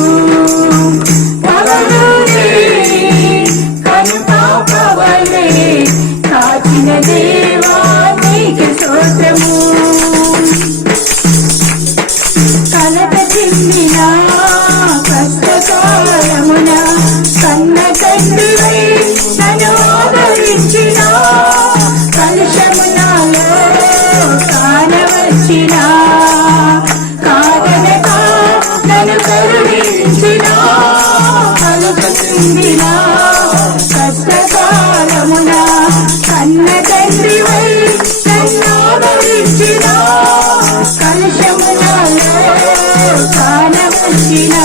పగలూరే కను పాపవలే కాచిన దేవా నీకు స్తోత్రము. కలత చెందిన కష్టకాలమున కన్న తండ్రివై నన్ను ఆదరించిన కలుషమునాలో కానవచ్చిన కాదనక నన్ను కరుణించిన కలుత చెందిన కష్టకాలమున కన్న తండ్రివై నన్ను ఆదరించిన కలుషమునాలో కానవచ్చిన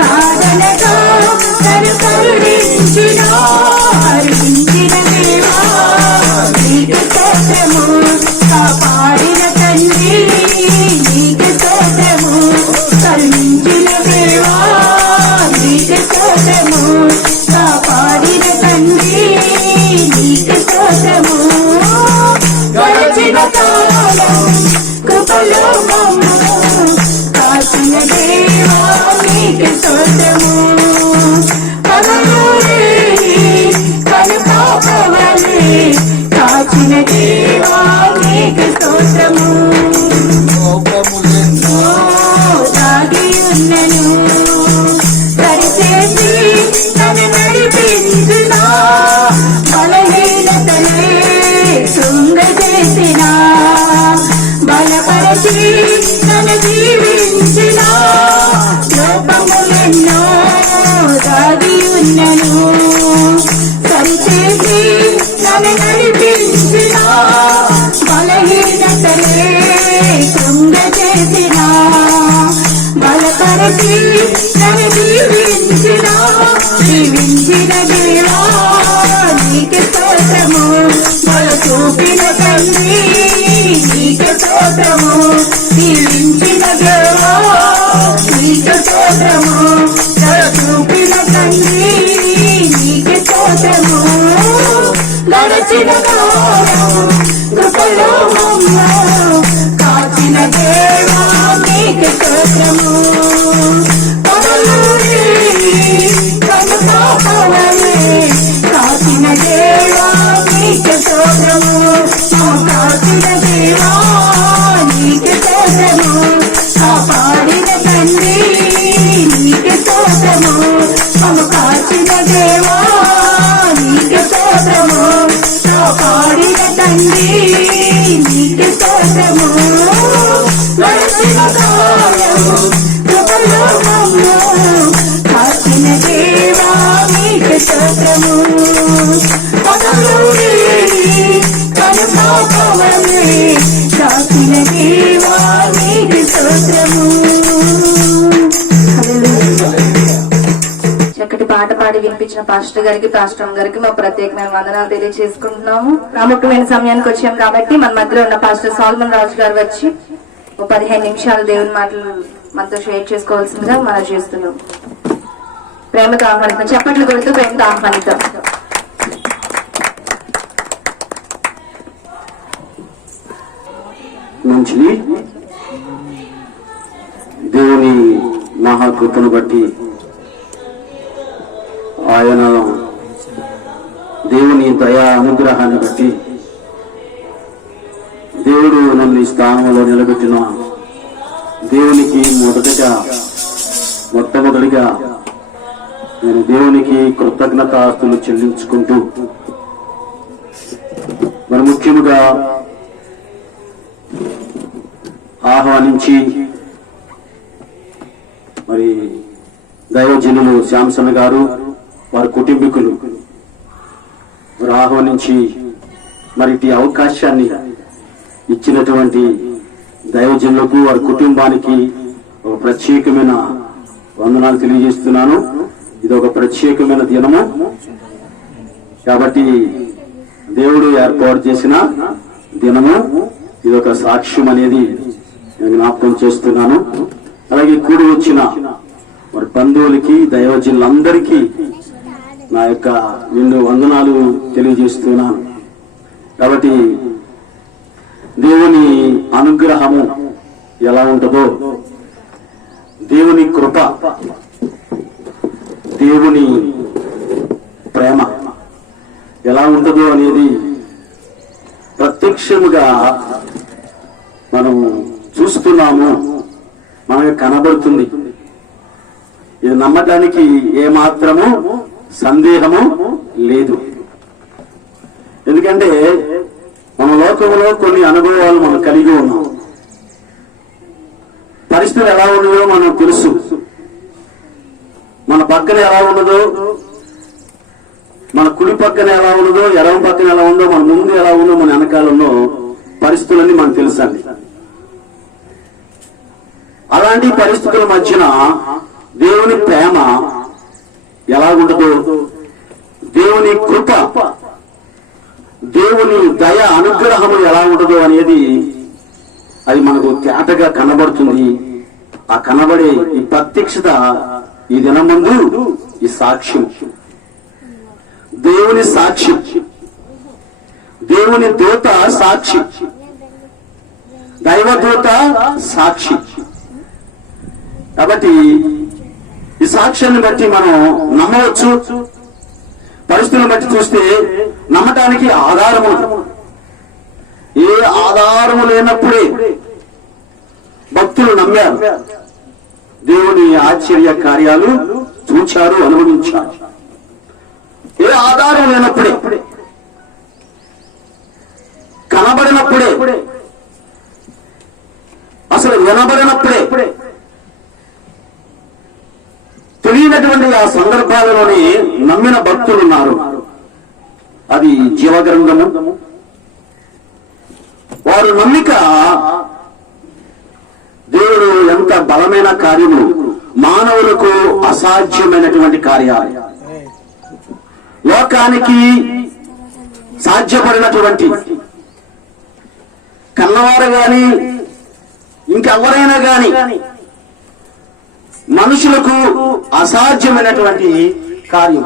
కాదనక నన్ను కరుణించిన హరించిన దేవా నీకు స్తోత్రము. కాపాడిన తండ్రి నీకు స్తోత్రము. కరుణించిన దేవా నీకు స్తోత్రము. కాపాడిన తండ్రి నీకు స్తోత్రము. గడచిన కాలం కృపలో మమ్ము కాచిన దేవా నీకు స్తోత్రము. పగలూరే కను పాపవలే కాచిన దేవా నీకు స్తోత్రము. దాగి ఉన్నను సరిచేసి నన్ను నడిపించిన బలహీనతలే శృంగచేసిన బలపరచి నన్ను జీవించిన లోపములెన్నో దాగి ఉన్నను సరిచేసి నన్ను నడిపించిన బలహీనతలే శృంగచేసిన బలపరచి నన్ను జీవించిన దేవా నీకు స్తోత్రము. బల చూపిన తండ్రి నీకు స్తోత్రము. జీవించిన దేవా నీకు స్తోత్రము. బల చూపిన తండ్రి నీకు స్తోత్రము. గడచిన కాలం కృపలో మమ్ము కాచిన దేవా నీకు స్తోత్రము. పగలూరే కను పాపవలే కాచిన దేవా నీకు స్తోత్రము. కాచిన దేవా నీకు స్తోత్రము. కాపాడిన తండ్రి నీకు స్తోత్రము. కాచిన దేవా నీకు స్తోత్రము. కాపాడిన తండ్రి నీకు స్తోత్రము. నడచిన కాలము కృపలో మమ్ము కాచిన దేవా నీకు స్తోత్రము. పగలూరే కను పాపవలే కాచిన దేవా నీకు స్తోత్రము. చక్కటి పాట పాడి వినిపించిన పాస్టర్ గారికి పాస్టర్ గారికి మా ప్రత్యేకమైన వందనాలు తెలియజేసుకుంటున్నాము. ప్రాముఖ్యమైన సమయానికి వచ్చాం కాబట్టి మన మధ్యలో ఉన్న పాస్టర్ సాల్మన్ రాజు గారు వచ్చి ఒక 15 నిమిషాలు దేవుని మాటలు మనతో షేర్ చేసుకోవాల్సిందిగా మనం చేస్తున్నాం. ప్రేమతో ఆహ్వానిద్దాం. చప్పట్లు కొడుతూ ప్రేమతో ఆహ్వానిద్దాం. మంచిది. దేవుని మహాకృపను బట్టి ఆయన దయా అనుగ్రహాన్ని బట్టి దేవుడు నన్ను ఈ స్థానంలో నిలబెట్టిన దేవునికి మొట్టమొదటిగా నేను దేవునికి కృతజ్ఞతాస్తులు చెల్లించుకుంటూ మరి ముఖ్యముగా ఆహ్వానించి మరి దైవజనులు శ్యాంసన్ గారు వారి కుటుంబీకులు మరి ఆహ్వానించి మరి ఈ అవకాశాన్ని ఇచ్చినటువంటి దైవజనులకు వారి కుటుంబానికి ఒక ప్రత్యేకమైన వందనాలు తెలియజేస్తున్నాను. ఇది ఒక ప్రత్యేకమైన దినము కాబట్టి దేవుడు ఏర్పాటు చేసిన దినము. ఇది ఒక సాక్ష్యం అనేది నేను జ్ఞాపకం చేస్తున్నాను. అలాగే కూడి వచ్చిన మరి బంధువులకి దైవజనులందరికీ నా యొక్క నిండు వందనాలు తెలియజేస్తున్నాను. కాబట్టి దేవుని అనుగ్రహము ఎలా ఉంటుందో, దేవుని కృప, దేవుని ప్రేమ ఎలా ఉంటుందో అనేది ప్రత్యక్షముగా మనం చూస్తున్నాము, మనకు కనబడుతుంది. ఇది నమ్మటానికి ఏమాత్రము సందేహము లేదు. ఎందుకంటే మన లోకంలో కొన్ని అనుభవాలు మనం కలిగి ఉన్నాం. పరిస్థితులు ఎలా ఉన్నదో మనం తెలుసు. మన పక్కన ఎలా ఉన్నదో, మన కుడి పక్కన ఎలా ఉన్నదో, ఎడమ పక్కన ఎలా ఉందో, మన ముందు ఎలా ఉందో, మన వెనకాల ఉన్నో పరిస్థితులన్నీ మనకు తెలుసండి. అలాంటి పరిస్థితుల మధ్యన దేవుని ప్రేమ ఎలా ఉంటుందో, దేవుని కృప, దేవుని దయ అనుగ్రహము ఎలా ఉంటుందో అనేది అది మనకు తేటగా కనబడుతుంది. ఆ కనబడే ఈ ప్రత్యక్షత ఈ దినం ముందు ఈ సాక్ష్యం, దేవుని సాక్షి, దేవుని దూత సాక్షి, దైవదూత సాక్షి. కాబట్టి ఈ సాక్ష్యాన్ని బట్టి మనం నమ్మవచ్చు. పరిస్థితులను బట్టి చూస్తే నమ్మటానికి ఆధారము, ఏ ఆధారము లేనప్పుడే భక్తులు నమ్మారు, దేవుని ఆశ్చర్య కార్యాలు చూచారు, అనుభవించారు. ఏ ఆధారం లేనప్పుడే, కనబడినప్పుడే, అసలు వినబడినప్పుడే, తెలియనటువంటి ఆ సందర్భాలలోనే నమ్మిన భక్తులు ఉన్నారు. అది జీవగ్రంథము. వారు నమ్మిక దేవుడు ఎంత బలమైన కార్యము, మానవులకు అసాధ్యమైనటువంటి కార్యాలు, లోకానికి సాధ్యపడినటువంటి, కన్నవారు గాని ఇంకెవరైనా గాని మనుషులకు అసాధ్యమైనటువంటి కార్యం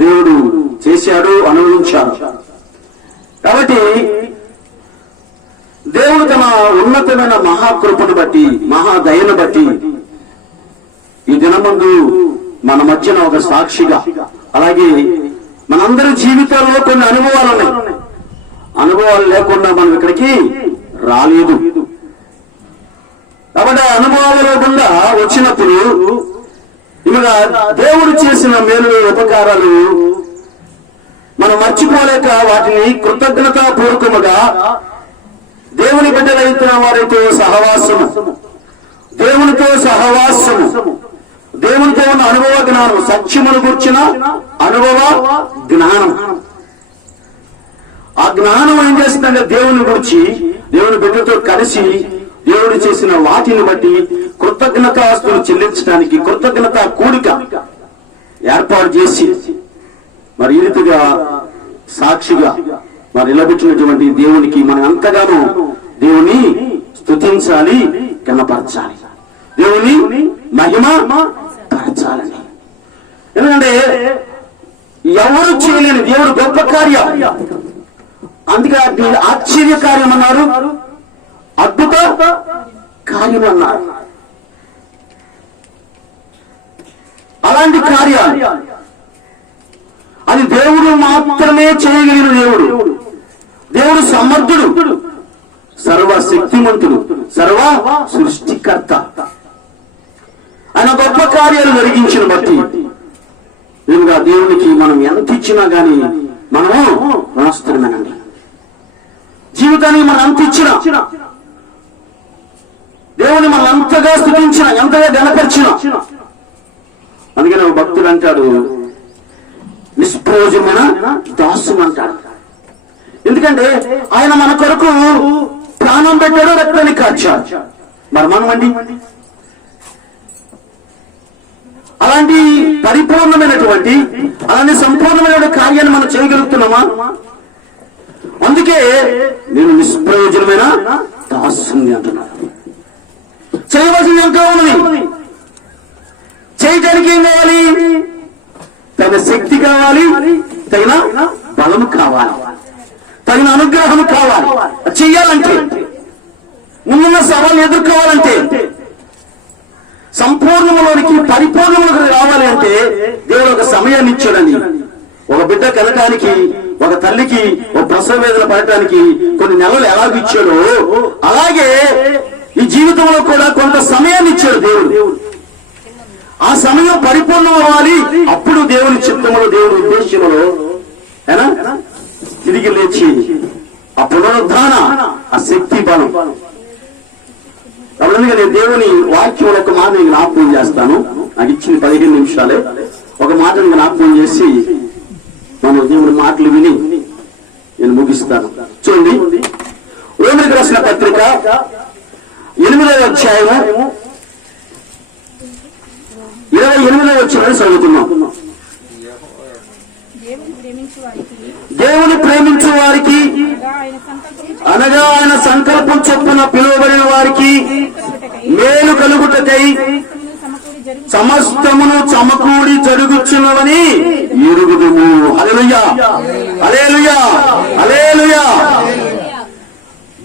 దేవుడు చేశాడు, అనుభవించాడు. కాబట్టి దేవుడు తన ఉన్నతమైన మహాకృపను బట్టి, మహాదయను బట్టి ఈ దినమందు మన మధ్యన ఒక సాక్షిగా, అలాగే మనందరి జీవితాల్లో కొన్ని అనుభవాలు ఉన్నాయి. అనుభవాలు లేకుండా మనం ఇక్కడికి రాలేదు. కాబట్టి ఆ అనుభవాల గుండా వచ్చినప్పుడు ఇలాగా దేవుడు చేసిన మేలు ఉపకారాలు మనం మర్చిపోలేక వాటిని కృతజ్ఞతాపూర్వకముగా దేవుని బిడ్డలైతున్న వారితో సహవాసము, దేవునితో సహవాసము, దేవునితో ఉన్న అనుభవ జ్ఞానం, సత్యమును గుర్చిన అనుభవ జ్ఞానం. ఆ జ్ఞానం ఏం చేస్తుందంటే దేవుని గురించి, దేవుని బిడ్డతో కలిసి దేవుడు చేసిన వాటిని బట్టి కృతజ్ఞతాస్తులు చెల్లించడానికి కృతజ్ఞత కూడిక ఏర్పాటు చేసి మరి ఈ రీతిగా సాక్షిగా మరి నిలబెట్టినటువంటి దేవునికి మనం ఎంతగానో దేవుని స్తుతించాలి, కనపరచాలి, దేవుని మహిమ పరచాలని. ఎందుకంటే ఎవరు చేయలేని దేవుడు గొప్ప కార్యం. అందుకే ఆశ్చర్య కార్యం అన్నారు, అద్భుత కార్యం అన్నారు. అలాంటి కార్యాలు అది దేవుడు మాత్రమే చేయగలిగిన దేవుడు. దేవుడు సమర్థుడు, సర్వశక్తిమంతుడు, సర్వ సృష్టికర్త. ఆయన గొప్ప కార్యాలు జరిగించిన బట్టి ఇంకా దేవునికి మనం ఎంత ఇచ్చినా గానీ మనము రాస్తున్నానండి. జీవితానికి మనం ఎంత ఇచ్చినా, దేవుని మనం ఎంతగా స్థుతించిన, ఎంతగా గణపరిచిన, అందుకని ఒక భక్తుడు అంటాడు, నిష్ప్రయోజనమైన దాసుడు అంటాడు. ఎందుకంటే ఆయన మన కొరకు ప్రాణం పెట్టాడు, రక్తాన్ని కార్చాడు. మరి మనమండి అలాంటి పరిపూర్ణమైనటువంటి, అలాంటి సంపూర్ణమైన కార్యాన్ని మనం చేయగలుగుతున్నామా? అందుకే నేను నిష్ప్రయోజనమైన దాసుని అంటున్నాను. చేయవలసింది ఎంతో ఉన్నది. చేయటానికి ఏం కావాలి? తగిన శక్తి కావాలి, తగిన బలము కావాలి, తగిన అనుగ్రహం కావాలి. చెయ్యాలంటే, ముందున్న సవాలు ఎదుర్కోవాలంటే, సంపూర్ణములోనికి పరిపూర్ణములకు రావాలి అంటే దేవుడు ఒక సమయాన్ని ఇచ్చాడని. ఒక బిడ్డ కలటానికి, ఒక తల్లికి ఒక ప్రసవ వేదన పడటానికి కొన్ని నెలలు ఎలాగ ఇచ్చాడో అలాగే ఈ జీవితంలో కూడా కొంత సమయాన్ని ఇచ్చాడు దేవుడు. ఆ సమయం పరిపూర్ణం అవ్వాలి. అప్పుడు దేవుని చిత్తములో, దేవుని ఉద్దేశంలో తిరిగి లేచి ఆ పునరుద్ధాన, ఆ శక్తి బలం. కాబట్టి నేను దేవుని వాక్యంలో ఒక మాట నేను జ్ఞాపకం చేస్తాను. నాకు ఇచ్చిన 15 నిమిషాలే ఒక మాటను జ్ఞాపకం చేసి మనం దేవుని మాటలు విని నేను ముగిస్తాను. చూడండి, రోమీయులకు రాసిన పత్రిక 8వ అధ్యాయము 28వ వచనాన్ని చదువుతున్నాం. దేవుని ప్రేమించు వారికి అనగా ఆయన సంకల్పం చొప్పున పిలువబడిన వారికి మేలు కలుగుటకై సమస్తమును సమకూడి జరుగుచున్నవని ఎరుగుదుము. హల్లెలూయా, హల్లెలూయా, హల్లెలూయా.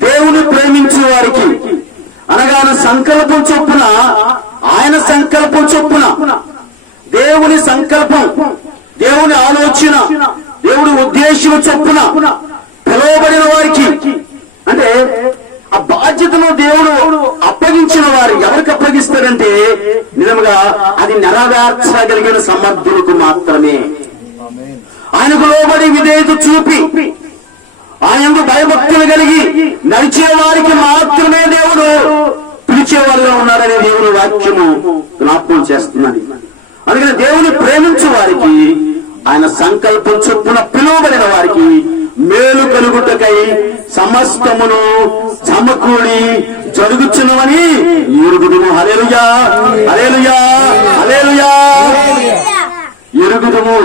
దేవుని ప్రేమించు వారికి అనగా ఆయన సంకల్పం చొప్పున, ఆయన సంకల్పం చొప్పున, దేవుని సంకల్పం, దేవుని ఆలోచన, దేవుడి ఉద్దేశం చొప్పున పిలువబడిన వారికి, అంటే ఆ బాధ్యతను దేవుడు అప్పగించిన వారు ఎవరికి అప్పగిస్తాడంటే నిజంగా అది నెరవేర్చగలిగిన సమర్థులకు మాత్రమే. ఆయనకు లోబడి విధేయత చూపి ఆయనకు భయభక్తులు కలిగి నడిచే వారికి మాత్రమే దేవుడు పిలిచే వారిగా ఉన్నారని దేవుని వాక్యము జ్ఞాపకం చేస్తున్నది. అందుకని దేవుని ప్రేమించే వారికి, ఆయన సంకల్పం చొప్పున పిలువబడిన వారికి మేలు కలుగుటకై సమస్తమును సమకూడి జరుగుచున్నవని ఎరుగుదుము. హల్లెలూయా, హల్లెలూయా, హల్లెలూయా. ఎరుగుదుము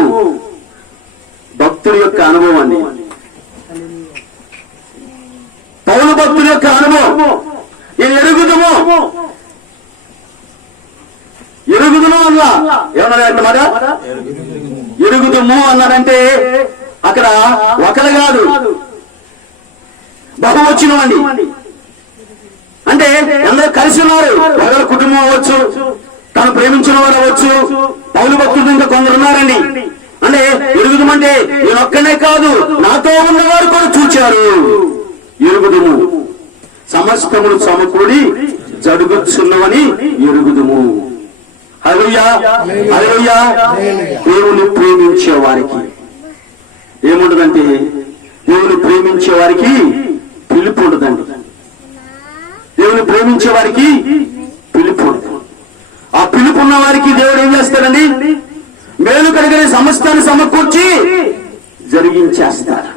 భక్తుడి యొక్క అనుభవాన్ని, పౌలు భక్తుడి యొక్క అనుభవం. నేను ఎరుగుదుము, ఎరుగుదును అన్నా ఏమన్నాడంటే మాట ఎరుగుదుము అన్నాడంటే అక్కడ ఒకరు కాదు, బహువచనం అండి. అంటే అందరూ కలిసి ఉన్నారు. ఒకరి కుటుంబం అవ్వచ్చు, తను ప్రేమించిన వారు అవ్వచ్చు, పౌలు భక్తులు ఇంకా కొందరు ఉన్నారండి. అంటే ఎరుగుదమంటే నేను ఒక్కనే కాదు, నాతో ఉన్నవారు కూడా చూచారు. ఎరుగుదుము సమస్తమును సమకూడి జరుగుచున్నవని ఎరుగుదుము. హల్లెలూయా, హల్లెలూయా. దేవుని ప్రేమించే వారికి ఏముండదంటే, దేవుని ప్రేమించే వారికి పిలుపు ఉండదండి. దేవుని ప్రేమించే వారికి పిలుపు ఉండదు. ఆ పిలుపు ఉన్న వారికి దేవుడు ఏం చేస్తాడండి? మేలు కలిగిన సమస్తాన్ని సమకూర్చి జరిగించేస్తాడు.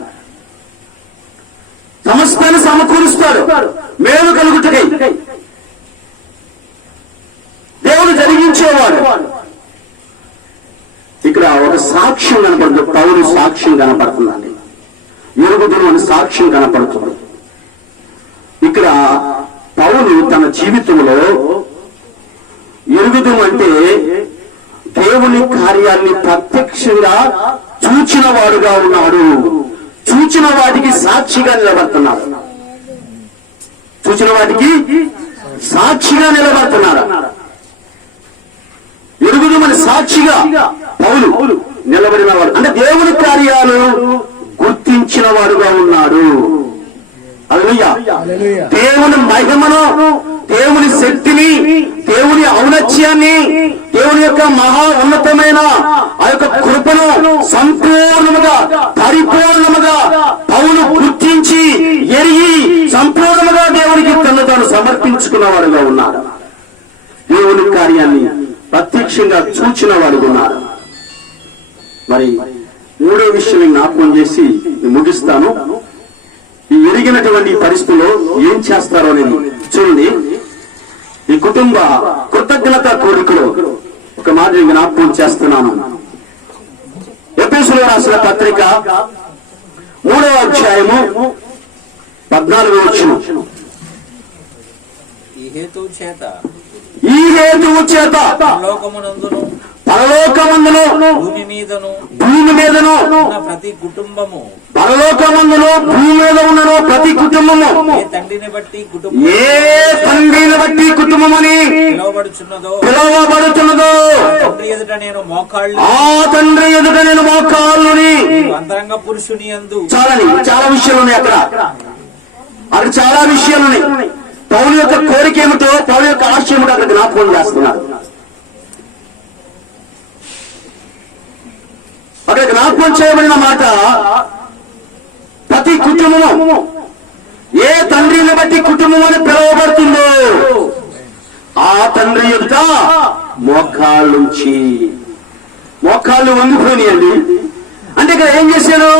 సమస్తాన్ని సమకూరుస్తాడు మేలు కలుగుటకై. దేవుడు జరిగించేవాడు. ఇక్కడ ఒక సాక్ష్యం కనపడుతుంది. పౌలు సాక్ష్యం కనపడుతుందండి. ఎరుగుదును అని సాక్ష్యం కనపడుతుంది. ఇక్కడ పౌలు తన జీవితంలో ఎరుగుదును అంటే దేవుని కార్యాన్ని ప్రత్యక్షంగా చూచిన వాడుగా ఉన్నాడు. చూచిన వాటికి సాక్షిగా నిలబడుతున్నాడు. చూచిన వాటికి సాక్షిగా నిలబడుతున్నాడు. ఎరుగుదుమని సాక్షిగా పౌలు నిలబడిన వాడు, అంటే దేవుని కార్యాలు గుర్తించిన వాడుగా ఉన్నాడు. హల్లెలూయా. దేవుని మహిమను, దేవుని శక్తిని, దేవుని ఔన్నత్యాన్ని, దేవుని యొక్క మహా ఉన్నతమైన ఆ యొక్క కృపను సంపూర్ణముగా పరిపూర్ణముగా పౌలు గుర్తించి ఎరిగి సంపూర్ణముగా దేవునికి తను తాను సమర్పించుకున్నవాడుగా ఉన్నాడు. దేవుని కార్యాన్ని ప్రత్యక్షంగా చూచిన వాడుగా ఉన్నాడు. మరి మూడో విషయం జ్ఞాపకం చేసి ముగిస్తాను. ఈ ఎరిగినటువంటి పరిస్థితుల్లో ఏం చేస్తారో అనేది చూడండి. ఈ కుటుంబ కృతజ్ఞత కోరికలో ఒక మాట జ్ఞాపకం చేస్తున్నాను. ఎఫెసీయులకు రాసిన పత్రిక 3వ అధ్యాయము 14వ వచనం. ఈ హేతువు చేత పరలోకమందును భూమి మీదను ప్రతి కుటుంబము, పరలోకమందును భూమి మీద ఉన్నను ప్రతి కుటుంబము ఏ తండ్రిని బట్టి కుటుంబమని పిలువబడుచున్నదో తండ్రి ఎదుట నేను మోకాళ్ళు అంతరంగ పురుషుని యందు. చాలా విషయాలు ఉన్నాయి అక్కడ చాలా విషయాలు ఉన్నాయి. పౌలు యొక్క కోరిక ఏమిటో, పౌలు యొక్క ఆశ ఏమిటో అక్కడ జ్ఞాపకం చేస్తున్నారు. అక్కడ జ్ఞాపకం చేయబడిన మాట, ప్రతి కుటుంబము ఏ తండ్రిని బట్టి కుటుంబం అని పిలువబడుతుందో ఆ తండ్రి ఎదుట మోకాళ్ళు వంగిపోయినాయండి. అంటే ఇక్కడ ఏం చేశాడు?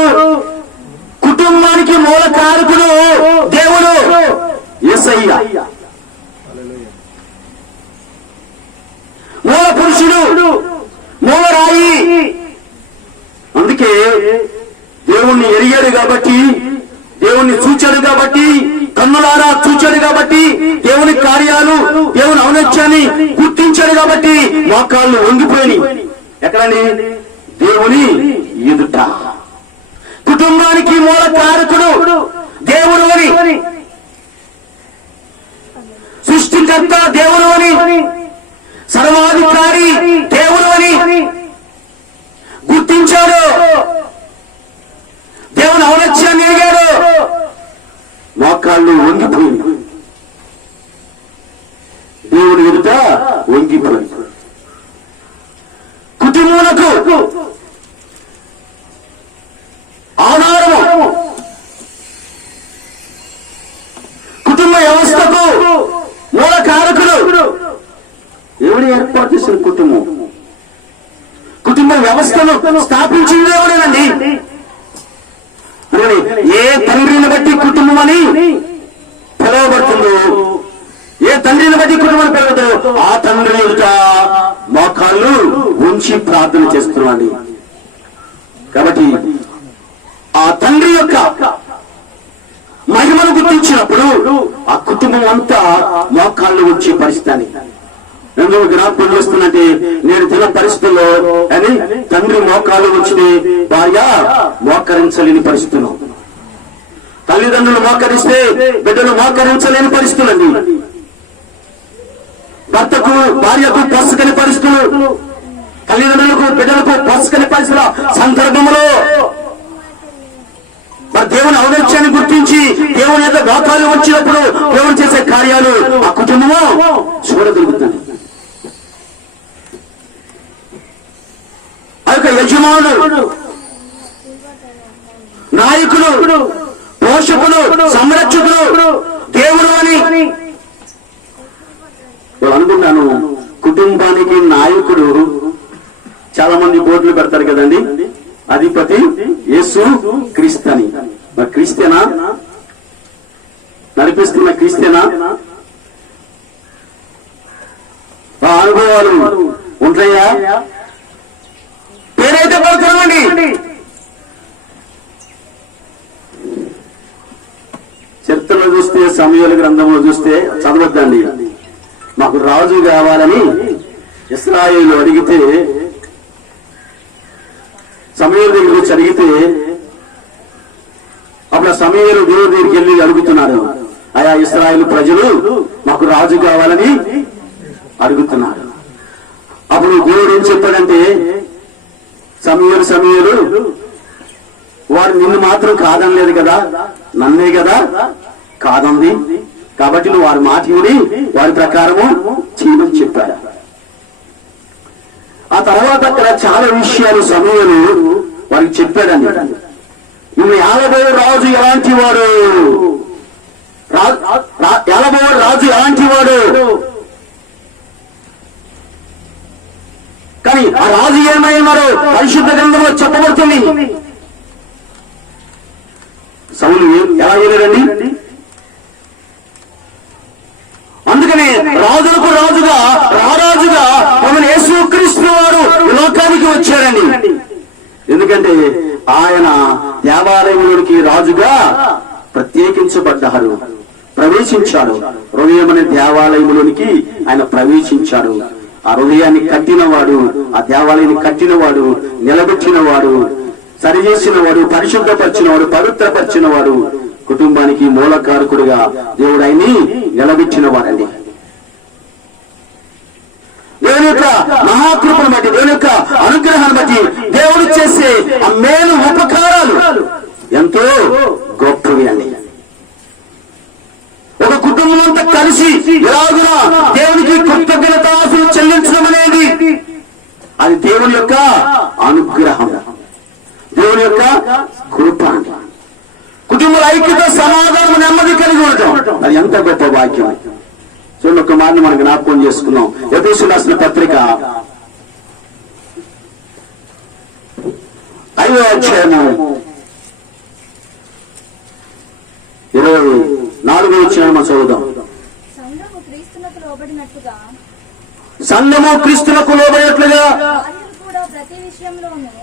కుటుంబానికి మూల కారకుడు దేవుడు యేసయ్య, మూల పురుషుడు, మూల రాయి. అందుకే దేవుణ్ణి ఎరిగాడు కాబట్టి, దేవుణ్ణి చూచాడు కాబట్టి, కన్నులారా చూచాడు కాబట్టి, దేవుని కార్యాలు, దేవుని ఔన్నత్యాన్ని గుర్తించాడు కాబట్టి మోకాళ్ళు వంగిపోయినాయి. ఎక్కడని? దేవుని ఎదుట. కుటుంబానికి మూల కారకుడు దేవుడు అని, సృష్టికర్త దేవుడు అని, సర్వాధికారి దేవుడు అని గుర్తించాడు. దేవుని ఔన్నత్యాన్ని ఎరిగాడు. మోకాళ్ళు వంగిపోయింది, దేవుని ఎదుట వంగిపోయింది. కుటుంబములకు ఆధారము, కుటుంబ వ్యవస్థకు మూల కారకుడు ఎవడు ఏర్పాటు చేసిన కుటుంబం? కుటుంబ వ్యవస్థను స్థాపించింది ఎవడేనండి? ఏ తండ్రిని బట్టి కుటుంబం అని పిలువబడుతుందో, ఏ తండ్రిని బట్టి కుటుంబం పిలవదో ఆ తండ్రి ఎదుట మోకాళ్ళు ఉంచి ప్రార్థన చేస్తున్నాండి. కాబట్టి ఆ తండ్రి యొక్క మహిమను గుర్తించినప్పుడు ఆ కుటుంబం అంతా మోకాళ్ళు ఉంచి పరిస్థితి. ఎందుకు జ్ఞాపకం చేస్తున్నట్టే, నేను తిన్న పరిస్థితుల్లో అని తండ్రి మోకాళ్ళు ఉంచి భార్య మోకరించలేని పరిస్థితులు, తల్లిదండ్రులు మోకరిస్తే బిడ్డలు మోకరించలేని పరిస్థితులండి, భర్తకు భార్యకు పసుకని పరిస్థితులు, తల్లిదండ్రులకు బిడ్డలకు పసుకని పరిస్థితుల సందర్భంలో మరి దేవుని ఔన్నత్యాన్ని గుర్తించి దేవుని యొక్క మోకాళ్ళు వచ్చినప్పుడు దేవుడు చేసే కార్యాలు ఆ కుటుంబము చూడగలుగుతుంది. ఆ యొక్క యజమానుడు, నాయకుడు, పోషకుడు, సంరక్షకుడు దేవుడు అని అనుకుంటాను. కుటుంబానికి నాయకుడు చాలా మంది బోర్డులు పెడతారు కదండి, అధిపతి యేసు క్రీస్తు అని. మరి క్రీస్తేనా నడిపిస్తున్న? క్రీస్తేనా? ఆ అనుభవాలు ఉంటాయా? పేరైతే పడుతున్నామండి. చరిత్రలో చూస్తే, సమయాల గ్రంథంలో చూస్తే చదవద్దండి. మాకు రాజు కావాలని ఇశ్రాయేలు అడిగితే, సమయాల దగ్గర వచ్చి అడిగితే, అప్పుడు ఆ సమయాలు దేవుడి దగ్గరికి వెళ్ళి అడుగుతున్నారు, ఆయా ఇశ్రాయేలు ప్రజలు మాకు రాజు కావాలని అడుగుతున్నారు. అప్పుడు దేవుడు ఏం చెప్పాడంటే, సమూయేలు వారు నిన్ను మాత్రం కాదనలేదు కదా, నన్నే కదా కాదంది, కాబట్టి నువ్వు వారి మాట విని వారి ప్రకారము చేయమని చెప్పాడు. ఆ తర్వాత అక్కడ చాలా విషయాలు సమూయేలు వారికి చెప్పాడండి. నువ్వు ఏలబోయే రాజు ఎలాంటి వాడు, ఏలబోయే రాజు ఎలాంటి వాడు, కానీ ఆ రాజు ఏమైనారో పరిశుద్ధ గ్రంథంలో చెప్పబడుతుంది. సౌలు ఎలా వెళ్ళాడండి? అందుకనే రాజులకు రాజుగా రారాజుగా ప్రభువైన యేసుక్రీస్తు వారు లోకానికి వచ్చాడండి. ఎందుకంటే ఆయన దేవాలయంలోనికి రాజుగా ప్రత్యేకించబడ్డారు, ప్రవేశించాడు. హృదయం అనే దేవాలయంలోనికి ఆయన ప్రవేశించాడు. ఆ హృదయాన్ని కట్టినవాడు, ఆ దేవాలయాన్ని కట్టినవాడు, నిలబెట్టినవాడు, సరిచేసినవాడు, పరిశుద్ధపరిచినవాడు, పవిత్రపరిచినవాడు, కుటుంబానికి మూలకారకుడిగా దేవుడు ఆయన్ని నిలబెట్టిన వాడండి. దేవుని యొక్క మహాకృపను బట్టి, దేవుని యొక్క అనుగ్రహాన్ని బట్టి దేవుడు చేసే ఆ మేలు ఉపకారాలు ఎంతో గొప్పవి అండి. ఒక కుటుంబం అంతా కలిసి ఎలాగున దేవునికి కృతజ్ఞతాస్తుతులు చెల్లించడం అనేది అది దేవుని యొక్క అనుగ్రహం, దేవుని యొక్క కృప. కుటుంబ ఐక్యత, సమాధానం, నెమ్మది కలిగి ఉండటం అది ఎంత గొప్ప వాక్యం. చూడండి, ఒక మాట మనం జ్ఞాపకం చేసుకున్నాం. ఎఫెసీయులకు రాసిన పత్రిక 5వ అధ్యాయము 24వ వచనం మనం చదువుదాం. సంఘము క్రీస్తునకు లోబడినట్లుగా సంఘము క్రీస్తునకు లోబడినట్లుగా భార్యలు కూడా ప్రతి విషయంలోనూ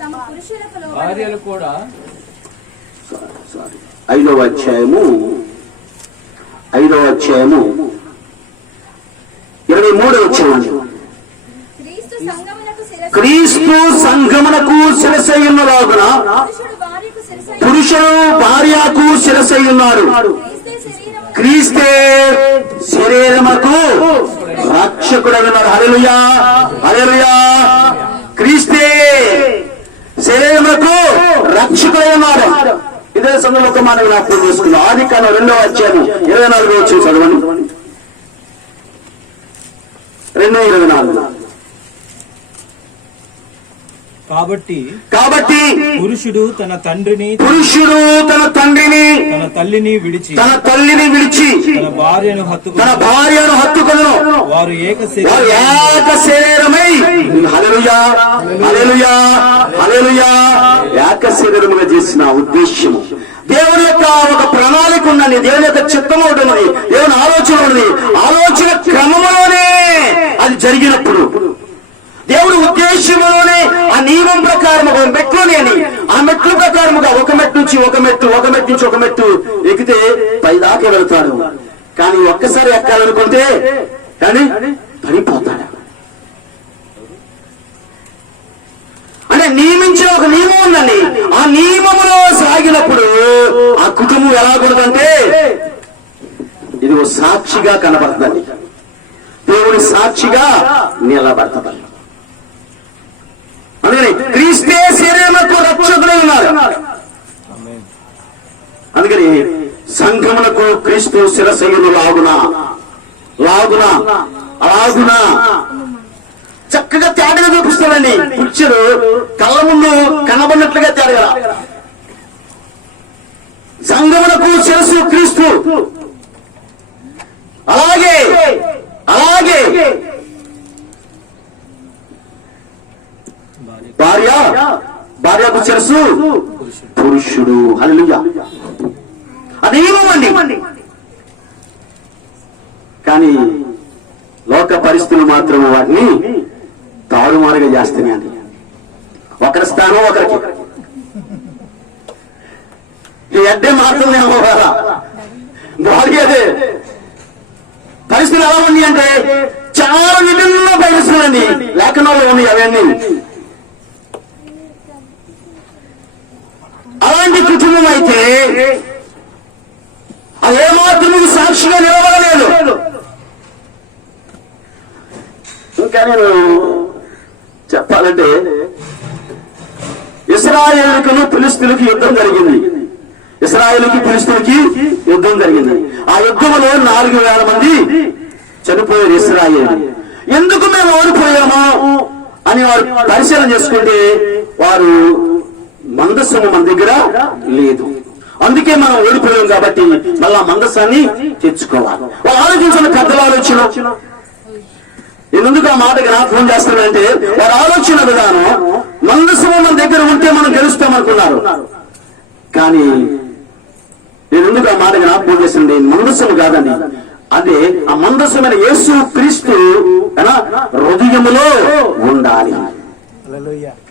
తమ పురుషులకు భార్యలు కూడా 5వ అధ్యాయము 23వ వచనం. క్రీస్తు సంఘమునకు శిరస్సు, క్రీస్తు సంఘమునకు శిరస్సయ్యున్నలాగున పురుషుడు భార్యకు శిరస్సు, పురుషుడు భార్యకు శిరస్సయ్యున్నారు. క్రీస్తే శరీరముకు రక్షకుడైనాడు. హల్లెలూయా, హల్లెలూయా. క్రీస్తే శరీరముకు రక్షకుడైనాడు. ఇదే సందర్భంలో ఒక మాట జ్ఞాపకం చేసుకున్నాం. ఆదికాండం 2వ అధ్యాయం 24వ వచనం చదవండి. 2:24. కాబట్టి పురుషుడు తన తండ్రిని తన తల్లిని విడిచి తన భార్యను హత్తుకొను. వారు ఏక ఏక శరీరమై, హల్లెలూయా, హల్లెలూయా, హల్లెలూయా, ఏక శరీరముగా చేసిన ఉద్దేశ్యము. దేవుని యొక్క ఒక ప్రణాళిక ఉన్నది, దేవుని యొక్క చిత్తం ఒకటి ఉన్నది, దేవుని ఆలోచన ఉన్నది. ఆలోచన క్రమంలోనే అది జరిగినప్పుడు, దేవుడి ఉద్దేశంలోనే ఆ నియమం ప్రకారం ఒక మెట్లునే ఆ మెట్ల ప్రకారముగా ఒక మెట్టు నుంచి ఒక మెట్టు, ఒక మెట్టు నుంచి ఒక మెట్టు ఎక్కితే పైదాకా వెళ్తాడు. కానీ ఒక్కసారి ఎక్కాలనుకుంటే కానీ పడిపోతాడు. అంటే నియమించిన ఒక నియమం ఉందండి. ఆ నియమములో సాగినప్పుడు ఆ కుటుంబం ఎలాగూడదంటే ఇది ఒక సాక్షిగా కనబడుతుంది, దేవుని సాక్షిగా నిలబడతాడు. అందుకని క్రీస్తే శరీరముకు రక్షకుడై ఉన్నారు. అందుకని సంఘమునకు క్రీస్తు శిరస్సయ్యును లాగున చక్కగా తేటగా చూపిస్తాడండి. పిక్చరు కళ్ళ ముందు కనబడినట్లుగా తేడగా సంఘమునకు శిరస్సు క్రీస్తు. అలాగే భార్యకు శిరస్సు పురుషుడు. హల్లెలూయా, అదేమండి. కానీ లోక పరిస్థితులు మాత్రం వాటిని తారుమారుగా చేస్తున్నాయండి. ఒకరి స్థానం ఒకరికి ఎడ్డే మారుతుందేమో కదా. బాడీ అదే పరిస్థితులు ఎలా ఉంది అంటే చాలా విభిన్న పరిస్థితులండి, లేఖనాలు ఉన్నాయి అవన్నీ. అలాంటి కుటుంబం అయితే అదేమాత్రం సాక్షిగా నిలబడలేదు. ఇంకా నేను చెప్పాలంటే ఇశ్రాయేలుకును ఫిలిష్తీయులకు యుద్ధం జరిగింది. ఇశ్రాయేలుకి ఫిలిష్తీయులకి యుద్ధం జరిగింది. ఆ యుద్ధంలో 4,000 మంది చనిపోయారు ఇశ్రాయేలు. ఎందుకు మేము ఓడిపోయాము అని వారు పరిశీలన చేసుకుంటే వారు మందస్సము మన దగ్గర లేదు, అందుకే మనం ఓడిపోయాం కాబట్టి మళ్ళా మందస్సాన్ని తెచ్చుకోవాలి. వాళ్ళు ఆలోచించిన పెద్దల ఆలోచన. ఎందుకు ఆ మాట జ్ఞాపకం చేస్తానంటే వారి ఆలోచన విధానం మందస్సము మన దగ్గర ఉంటే మనం గెలుస్తామనుకున్నారు. కానీ నేను ఎందుకు ఆ మాట జ్ఞాపకం చేసింది, మందస్సము కాదని, అదే ఆ మందస్సమైన యేసు క్రీస్తు హృదయములో ఉండాలి.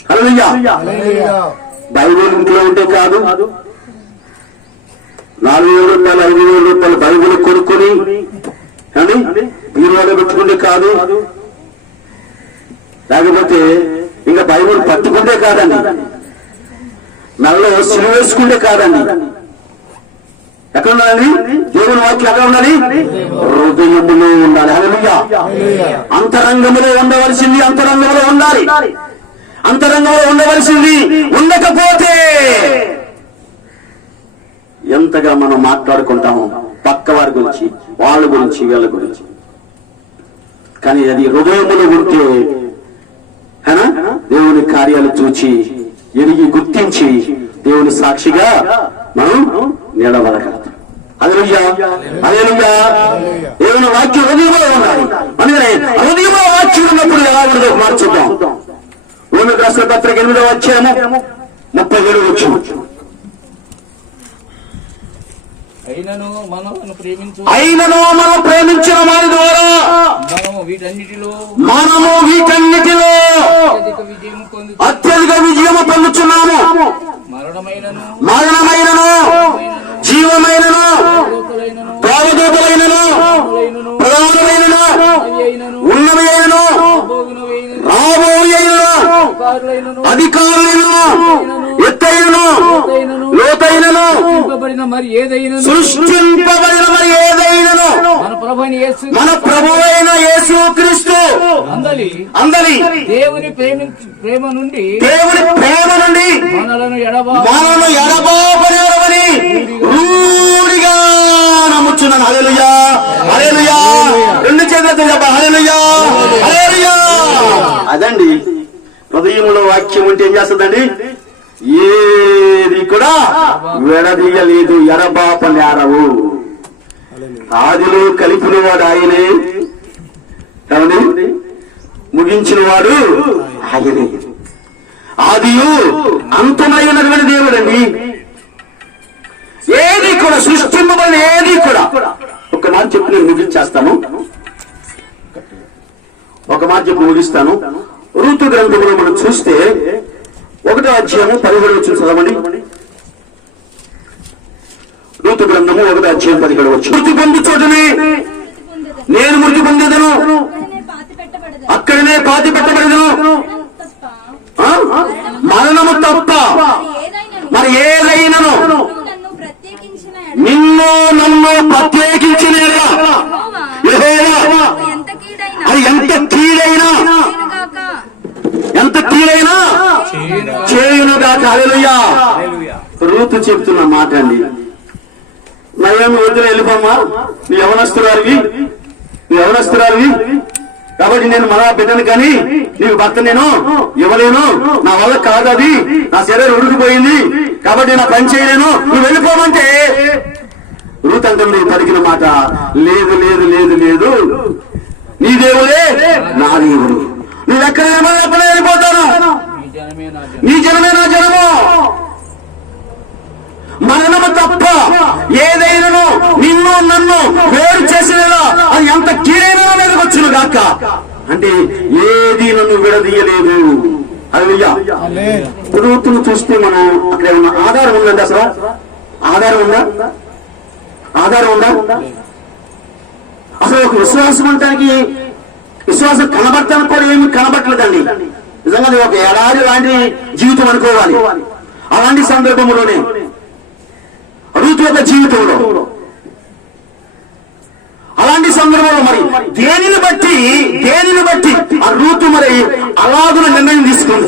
హల్లెలూయా. బైబిల్ ఇంట్లో ఉంటే కాదు, 4,000 రూపాయలు 5,000 రూపాయలు బైబిల్ కొనుక్కొని కానీ బీరువాలో పెట్టుకుంటే కాదు, లేకపోతే ఇంకా బైబిల్ పట్టుకుంటే కాదండి, మెడలో సిలువ వేసుకుంటే కాదండి. ఎక్కడ ఉండాలండి? దేవుని వాక్యం ఎక్కడ ఉండాలి? హృదయములో ఉండాలి. హల్లెలూయా. అంతరంగములో ఉండవలసింది అంతరంగంలో ఉండాలి. అంతరంగంలో ఉండవలసింది ఉండకపోతే ఎంతగా మనం మాట్లాడుకుంటాము పక్క వారి గురించి, వాళ్ళ గురించి, వీళ్ళ గురించి. కానీ అది హృదయములో ఉంటే దేవుని కార్యాలు చూచి ఎరిగి గుర్తించి దేవుని సాక్షిగా మనం నిలబడగలుగుతాం. హల్లెలూయా. హల్లెలూయా. దేవుని వాక్యం హృదయంలో ఉండాలి. అందుకనే హృదయంలో వాక్యం ఉన్నప్పుడు ఎలా ఉండదో మార్చుద్దాం. రోమీయులకు రాసిన పత్రిక 8వ అధ్యాయము 37వ వచనం. అయినను మనము ప్రేమించిన వారి ద్వారా మనము వీటన్నిటిలో అత్యధిక విజయము పొందుచున్నాము. మరణమైనను జీవమైనను దేవదూతలైనను ప్రధానమైనను ఉన్నవి అయినను రాబోయేను అధికారులైనను ఎత్తైనను లోతైనను సృష్టింపబడిన మరి ఏదైనను మన ప్రభువైన యేసు క్రీస్తు అందరి దేవుని ప్రేమ నుండి మనలను ఎడబాపని రూఢిగా నమ్ముచున్నాను. హల్లెలూయా. హల్లెలూయా. 2 చేతులతో చెప్పాలి. హల్లెలూయా. హల్లెలూయా. అదండి హృదయంలో వాక్యం ఉంటే ఏం చేస్తుందండి? ఏది కూడా విడదీయలేదు, ఎడబాప నేరవు. ఆదిలో కలిపిన వాడు ఆయనే, ముగించిన వాడు ఆయనే. ఆదియు అంతమైనటువంటి దేవుడండి. ఏది కూడా సృష్టింపబడిన ఏది కూడా. ఒక మాట చెప్పి నేను ముగించేస్తాను. ముగిస్తాను. ఋతు గ్రంథంలో మనం చూస్తే 1వ అధ్యాయము 17 వచనం చదవండి. ఋతు గ్రంథము 1వ అధ్యాయం 17 వచనం. మృతి పొందు చోటనే నేను మృతి పొందేదను, అక్కడనే పాతి పెట్టబడేదను. మరణము తప్ప మరి ఏదైనను నిన్ను నన్ను ప్రత్యేకించిన అది ఎంత కీడైనా చేయునుగాక. హల్లెలూయా. రూతు చెప్తున్న మాట అండి. నయమి వదిలి వెళ్ళిపోమ్మా, నీ యవనస్తురాలివి కాబట్టి నేను మళ్ళా బిడ్డను కానీ నీకు భర్త నేను ఇవ్వలేను, నా వల్ల కాదు, అది నా శరీరం ఉడికిపోయింది కాబట్టి నా పని చేయలేను, నువ్వు వెళ్ళిపోమంటే రూత్ అంటుంది పలికిన మాట, లేదు లేదు లేదు లేదు, నీ దేవుడే నా దేవుడు, నువ్వు ఎక్కడైనా ఎప్పుడే వెళ్ళిపోతాను, నీ జనమే నా జనము. మరణము తప్ప ఏదైనాను నిన్ను నన్ను వేరు చేసేలా అది ఎంత కీడైనా మీదకి వచ్చును గాక. అంటే ఏది నన్ను విడదీయలేదు. హల్లెలూయా. రూతును చూస్తే మనం అక్కడ ఏమన్నా ఆధారం ఉందండి? అసలు ఆధారం ఉందా? అసలు ఒక విశ్వాసం అంటానికి విశ్వాసం కనబడటానికి కూడా ఏమి కనబట్టలేదండి. నిజంగా ఒక ఎడారి లాంటి జీవితం అనుకోవాలి. అలాంటి సందర్భంలోనే రూతు యొక్క జీవితంలో అలాంటి సందర్భంలో మరి దేనిని బట్టి ఆ రూతు మరి అలాగున నిర్ణయం తీసుకుంది.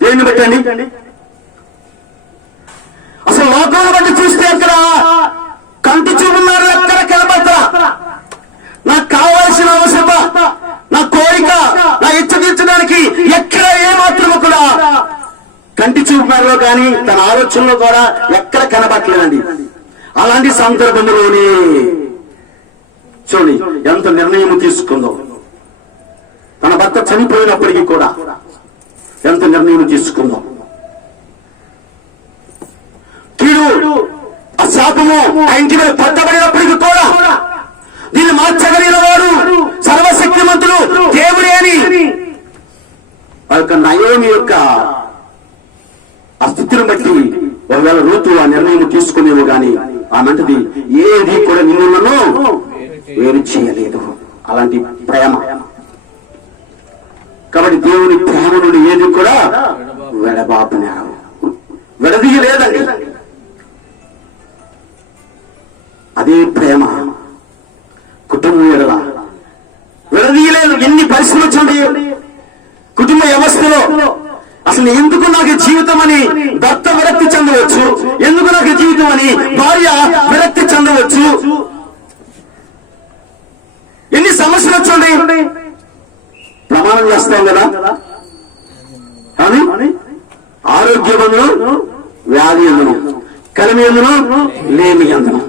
దేనిని బట్టి అండి? లోకాన్ని బట్టి చూస్తే అక్కడ కంటి చూపున్నారు, ఎక్కడ కనబడతా. నాకు కావాల్సిన అవసరత, నా కోరిక, నా ఇచ్చ తీర్చడానికి ఎక్కడ ఏమాత్రము కూడా కంటి చూపులో కానీ తన ఆలోచనలో కూడా ఎక్కడ కనబట్టలేదండి. అలాంటి సందర్భంలోనే చూడండి ఎంత నిర్ణయం తీసుకుందో. తన భర్త చనిపోయినప్పటికీ కూడా ఎంత నిర్ణయం తీసుకుందో. కీడు ఆ శాపము ఆ ఇంటి మీద పట్టబడినప్పటికీ కూడా దీన్ని మార్చగలిగిన వాడు సర్వశక్తిమంతుడు దేవుడే అని ఆ యొక్క నయోమి యొక్క ఆ స్థితిని బట్టి ఒకవేళ రూతు ఆ నిర్ణయం తీసుకునేమో గాని ఆమెంటది ఏది కూడా నిన్ను వేరు చేయలేదు. అలాంటి ప్రేమ. కాబట్టి దేవుని ప్రేమ నుండి ఏది కూడా విడదీయలేదండి. అదే ప్రేమ కుటుంబం ఎడల విడదీయలేదు. ఎన్ని పరిస్థితులు వచ్చింది కుటుంబ వ్యవస్థలో. అసలు ఎందుకు నాకు జీవితం అని భర్త విరక్తి చెందవచ్చు, ఎందుకు నాకు జీవితం అని భార్య విరక్తి చెందవచ్చు. ఎన్ని సమస్యలు వచ్చండి. ప్రమాణం చేస్తాం కదా, కానీ ఆరోగ్య బంధును, వ్యాధి ఎందును, కలిమి ఎందును, లేమి ఎందును.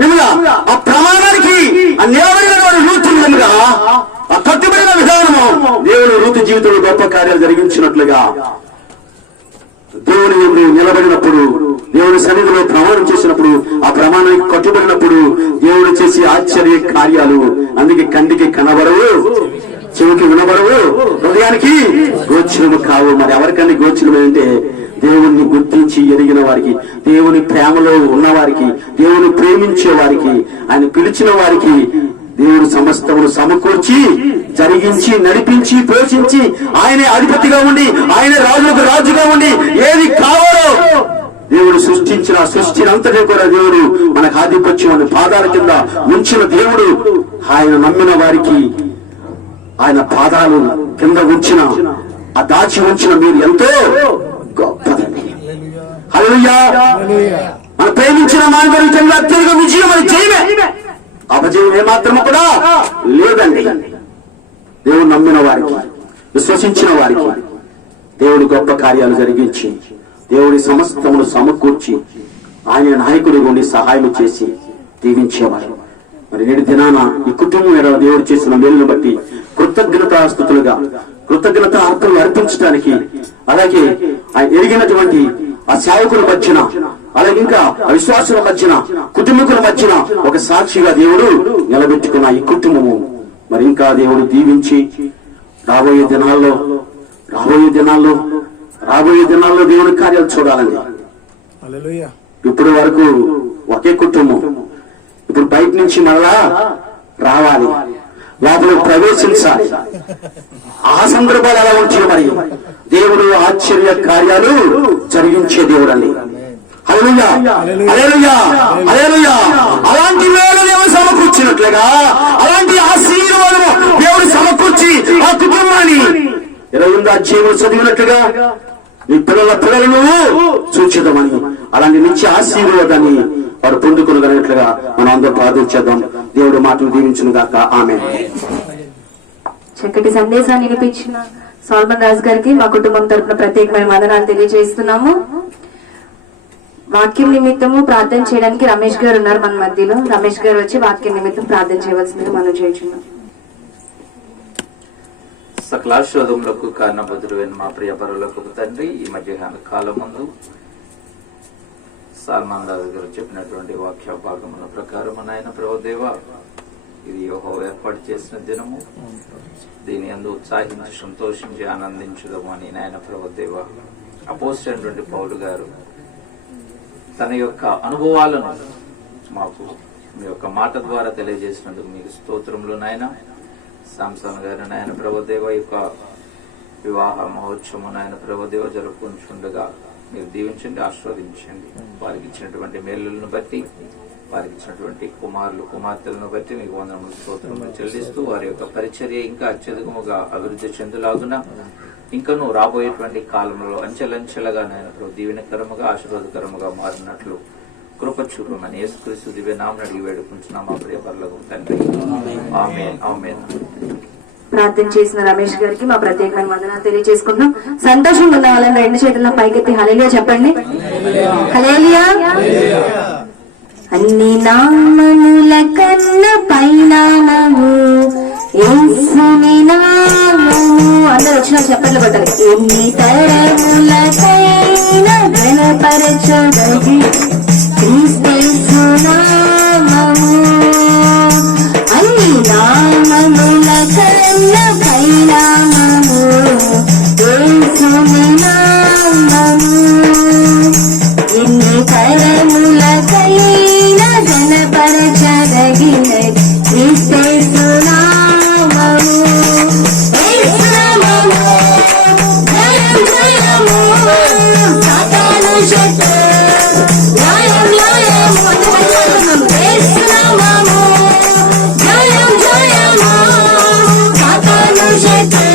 నిజంగా ఆ ప్రమాణానికి ఆ నిలబడిన వాడు రూతులుగా ఆ కట్టుబడిన విధానము దేవుడు రూతు జీవితంలో గొప్ప కార్యాలు జరిగించినట్లుగా దేవుని ముందు నిలబడినప్పుడు, దేవుని సన్నిధిలో ప్రమాణం చేసినప్పుడు, ఆ ప్రమాణానికి కట్టుబడినప్పుడు దేవుడు చేసే ఆశ్చర్య కార్యాలు అందుకే కంటికి కనబడవు, చెవికి వినబడవు, హృదయానికి గోచరము కావు. మరి ఎవరికన్నా గోచరమంటే దేవుణ్ణి గుర్తించి ఎరిగిన వారికి, దేవుని ప్రేమలో ఉన్నవారికి, దేవుని ప్రేమించే వారికి, ఆయన పిలిచిన వారికి దేవుడు సమస్తమును సమకూర్చి జరిగించి నడిపించి పోషించి ఆయనే అధిపతిగా ఉండి ఆయన రాజులకు రాజుగా ఉండి ఏది కావాలో దేవుడు సృష్టించిన సృష్టిని అంతటి కూడా దేవుడు మనకు ఆధిపత్యం పాదాల కింద ఉంచిన దేవుడు. ఆయన నమ్మిన వారికి ఆయన పాదాలు కింద ఉంచిన ఆ దాచి ఉంచిన మీరు ఎంతో గొప్పదండి. హల్లెలూయా. మన ప్రేమించిన మానవుడికి అత్యధిక విజయం అని జయమే, అపజయం ఏమాత్రము కూడా లేదండి. దేవుడు నమ్మిన వారికి, విశ్వసించిన వారికి దేవుడు గొప్ప కార్యాలు జరిగించి దేవుడి సమస్తమును సమకూర్చి ఆయన నాయకుడి ఉండి సహాయం చేసి దీవించేవారు. మరి నేటి దినాన ఈ కుటుంబం ఎడల దేవుడు చేసిన మేలును బట్టి కృతజ్ఞతాస్తుతులుగా కృతజ్ఞతార్పణలు అర్పించడానికి, అలాగే ఆయన ఎరిగినటువంటి ఆ సేవకుల మధ్యన, అలాగే ఇంకా విశ్వాసుల మధ్యన, కుటుంబకుల మధ్యన ఒక సాక్షిగా దేవుడు నిలబెట్టుకున్న ఈ కుటుంబము మరి ఇంకా దేవుడు దీవించి రాబోయే దినాల్లో దేవుని కార్యాలు చూడాలండి. ఇప్పటి వరకు ఒకే కుటుంబం, ఇప్పుడు బయట నుంచి మళ్ళా రావాలి, లోపల ప్రవేశించాలి. ఆ సందర్భాలు ఎలా ఉంటాయి మరి దేవుడు ఆశ్చర్య కార్యాలు జరిగించే దేవుడు అండి. హల్లెలూయా, హల్లెలూయా, హల్లెలూయా. అలాంటి వేళ దేవుడు సమకూర్చినట్లుగా అలాంటి ఆశీర్వాదము దేవుడు సమకూర్చి ఆ కుటుంబాన్ని 28వ అధ్యాయం చదివినట్లుగా నీ పిల్లలను సూచిద్దామని అలాంటి నిత్య ఆశీర్వాదాన్ని వారు పొందుకునగలిగినట్లుగా మనం అందరూ ప్రార్థించేద్దాం. దేవుడు మాటలు దీవించును గాక. ఆమేన్. చక్కటి సందేశాన్ని వినిపించిన సాల్మన్ రాజు గారికి మా కుటుంబం తరపున ప్రత్యేకమైన వందనాలు తెలియజేస్తున్నాము. వాక్యం నిమిత్తము ప్రార్థన చేయడానికి రమేష్ గారు ఉన్నారు మన మధ్యలో. రమేష్ గారు వచ్చి వాక్యం నిమిత్తం ప్రార్థన చేయవలసిందిగా మనం చేస్తున్నాం. సకలాశోధములకు కారణభద్రువైన మా ప్రియ పరులకు తండ్రి, ఈ మధ్యాహ్న కాలం ముందు సాల్మన్ రాజు గారు చెప్పినటువంటి వాక్య భాగముల ప్రకారం నాయన ప్రభుదేవ, ఇది యెహోవా ఏర్పాటు చేసిన దినము, దీని యందు ఉత్సాహించి సంతోషించి ఆనందించుదాము అని నాయన ప్రభుదేవ అపోస్తలుడైనటువంటి పౌలు గారు తన యొక్క అనుభవాలను మాకు మీ యొక్క మాట ద్వారా తెలియజేసినందుకు మీకు స్తోత్రములు నాయన. సాంసన్ గారు నాయన ప్రభుదేవ యొక్క వివాహ మహోత్సవం నాయన ప్రభుదేవ జరుపుకుంటుండగా మీరు దీవించండి, ఆశీర్వదించండి. వారికి ఇచ్చినటువంటి మేలులను బట్టి వారికి ఇచ్చినటువంటి కుమారులు కుమార్తెలను బట్టి మీకు వందనములు స్తోత్రములు చెల్లిస్తూ వారి యొక్క పరిచర్య ఇంకా అత్యధికముగా అభివృద్ధి చెందులాగున ఇంకనూ రాబోయేటువంటి కాలంలో అంచెలంచెలుగా నాయన ప్రభు దీవెనకరముగా ఆశీర్వాదకరముగా మారినట్లు కృప చూపమని యేసుక్రీస్తు దివ్య నామమున అడిగి వేడుకుంటున్నాం మా ప్రియ పరలోకపు తండ్రి. ఆమేన్ ఆమేన్. ప్రార్థన చేసిన రమేష్ గారికి మా ప్రత్యేకమైన వందనాలు తెలియజేసుకుంటున్నాం. సంతోషంగా ఉన్న వాళ్ళని రెండు చేతులను పైకెత్తి హల్లెలూయా చెప్పండి. హల్లెలూయా. అన్ని నామముల కన్న పైనామము యేసుని నామము. అందరూ వచ్చిన చెప్పండి కొట్టాలి. ఎన్ని తరములకైనా ఘనపరచదగి క్రీస్తు నామము. అన్ని నామముల కన్న పైనామము యేసుని నామము. ఎన్ని తరములకైనా ఘనపరచదగిన క్రీస్తు నామము. యేసు నామము జయం జయము సాతాను శక్తి న్యాయం న్యాయము. యేసు నామము జయం జయము సాతాను శక్తి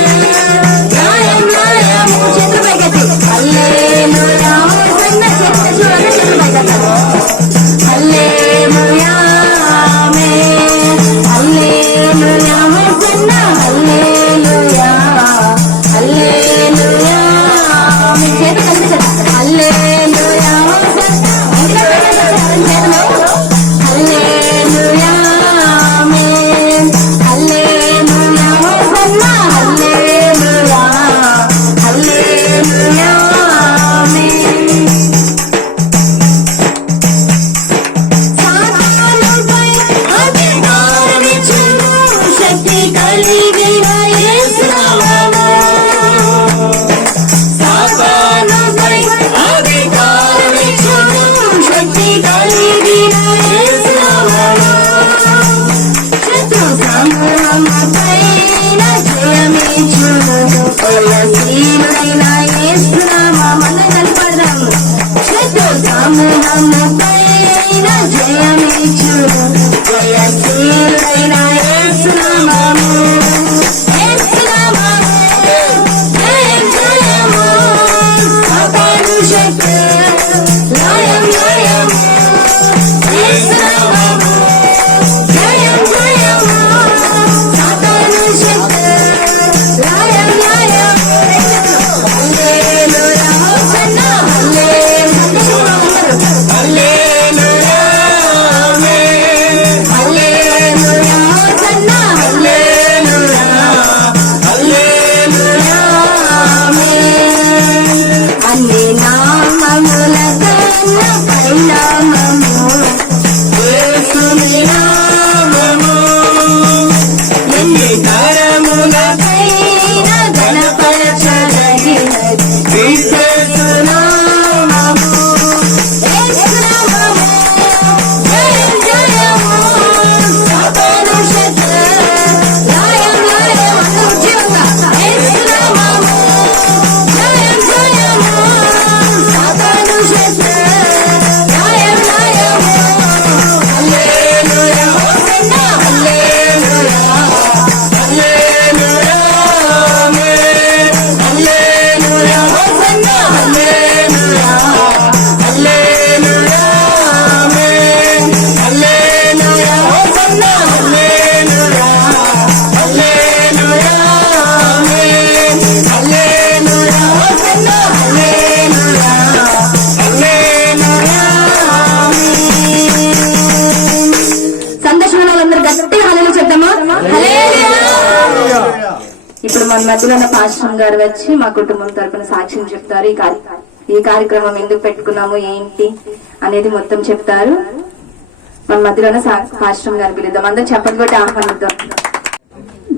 న్యాయం న్యాయము. చేతులు పైకెత్తి హల్లెలూయా. చిన్న చేతులు చూడండి, చేతులు పైకెత్తాలి. హల్లెలూయా amen. Hallelujah hosanna. Hallelujah hallelujah ఆమేన్. చేతులు కలిసి చెప్పండి. హల్లెలూయా hosanna. Hallelujah amen. Hallelujah hosanna. Hallelujah hallelujah ఆమేన్. సాతానుపై అధికారమిచ్చును శక్తి కలిగిన యేసు నామము. సాతానుపై అధికారమిచ్చును శక్తి కలిగిన యేసు నామము. శత్రు సమూహముపైన జయమిచ్చును జయశీలుడైన యేసు నామము. అందరం కలిసి పాడదాము. శత్రు సమూహముపైన జయమిచ్చును జయశీలుడైన యేసు నామము. యేసు నామము జయం జయము సాతాను శక్తి లయం లయము. యేసు నామము జయం జయము సాతాను శక్తి లయం లయము. Hallelujah hosanna. Hallelujah amen. Hallelujah hosanna. Hallelujah hallelujah amen. అన్ని నామముల కన్న పైనామము యేసుని నామము. ఎన్ని తరములకైనా ఘనపరచదగిన క్రీస్తు నామము. యేసు నామము జయం జయము సాతాను శక్తి లయం లయము. ఉజ్జీవంగా యేసు నామము జయం జయము సాతాను శక్తి లయం లయము. Hallelujah hosanna. Hallelujah hallelujah amen. Hallelujah hosanna. Hallelujah hallelujah amen. Hallelujah hosanna. Hallelujah hallelujah amen. Hallelujah hosanna. Hallelujah hallelujah amen. సంతోషమైన వాళ్ళందరూ గట్టిగా హల్లెలూయా చెప్తామా? హల్లెలూయా. ఇప్పుడు మన మధ్యలో ఉన్న పాస్టర్ గారు వచ్చి మా కుటుంబం తరపున సాక్ష్యం చెప్తారు. ఈ కార్యక్రమం ఎందుకు పెట్టుకున్నాము ఏంటి అనేది మొత్తం చెప్తారు. మన మధ్యలో ఉన్న పాస్టర్ గారు పిలుద్దాం. అందరూ చెప్పండి కొట్టి ఆహ్వానిద్దాం.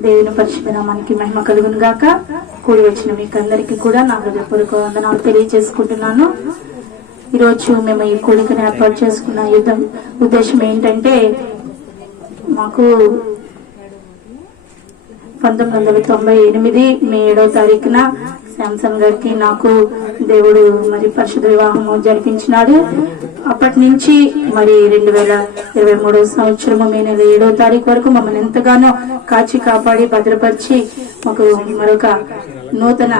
దేవుని పరిశుద్ధ నామానికి మహిమ కలుగును గాక. కూడి వచ్చిన మీకు అందరికీ కూడా నా హృదయపూర్వక వందనాలు తెలియజేసుకుంటున్నాను. ఈరోజు మేము ఈ కూడికను ఏర్పాటు చేసుకున్న ఉద్దేశం ఏంటంటే, మాకు 1998 మే 7వ తారీఖున శాంసన్ గారికి నాకు దేవుడు మరి పరిశుద్ధ వివాహము జరిపించినాడు. అప్పటి నుంచి మరి 2023 సంవత్సరము మే నెల 7వ తారీఖు వరకు మమ్మల్ని ఎంతగానో కాచి కాపాడి భద్రపరిచి మాకు మరొక నూతన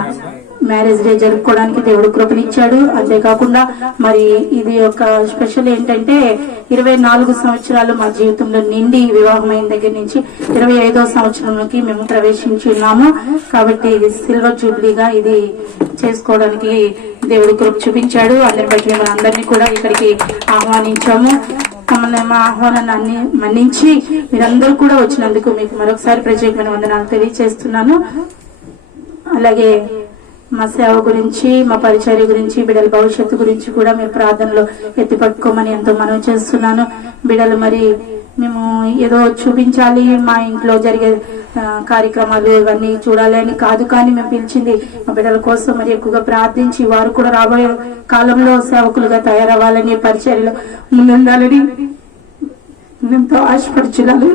మ్యారేజ్ డే జరుపుకోవడానికి దేవుడు కృపనిచ్చాడు. అంతేకాకుండా మరి ఇది ఒక స్పెషల్ ఏంటంటే 24 సంవత్సరాలు మా జీవితంలో నిండి వివాహమైన దగ్గర నుంచి 25వ సంవత్సరంలోకి మేము ప్రవేశించి ఉన్నాము. కాబట్టి సిల్వర్ జూబ్లీగా ఇది చేసుకోవడానికి దేవుడు కృప చూపించాడు. అందరి బట్టి మేము అందరినీ కూడా ఇక్కడికి ఆహ్వానించాము. మమ్మల్ని మా ఆహ్వానాన్ని మన్నించి మీరందరూ కూడా వచ్చినందుకు మీకు మరొకసారి ప్రత్యేకమైన వందనాలు తెలియజేస్తున్నాను. అలాగే మా సేవ గురించి, మా పరిచర్య గురించి, బిడ్డల భవిష్యత్తు గురించి కూడా మీరు ప్రార్థనలో ఎత్తి పట్టుకోమని ఎంతో మనవి చేస్తున్నాను. బిడ్డలు మరి మేము ఏదో చూపించాలి, మా ఇంట్లో జరిగే కార్యక్రమాలు ఇవన్నీ చూడాలి అని కాదు, కానీ మేము పిలిచింది మా బిడ్డల కోసం మరి ఎక్కువగా ప్రార్థించి వారు కూడా రాబోయే కాలంలో సేవకులుగా తయారవ్వాలని, పరిచర్యలో ముందుండాలని ఎంతో ఆశపడుచున్నాను.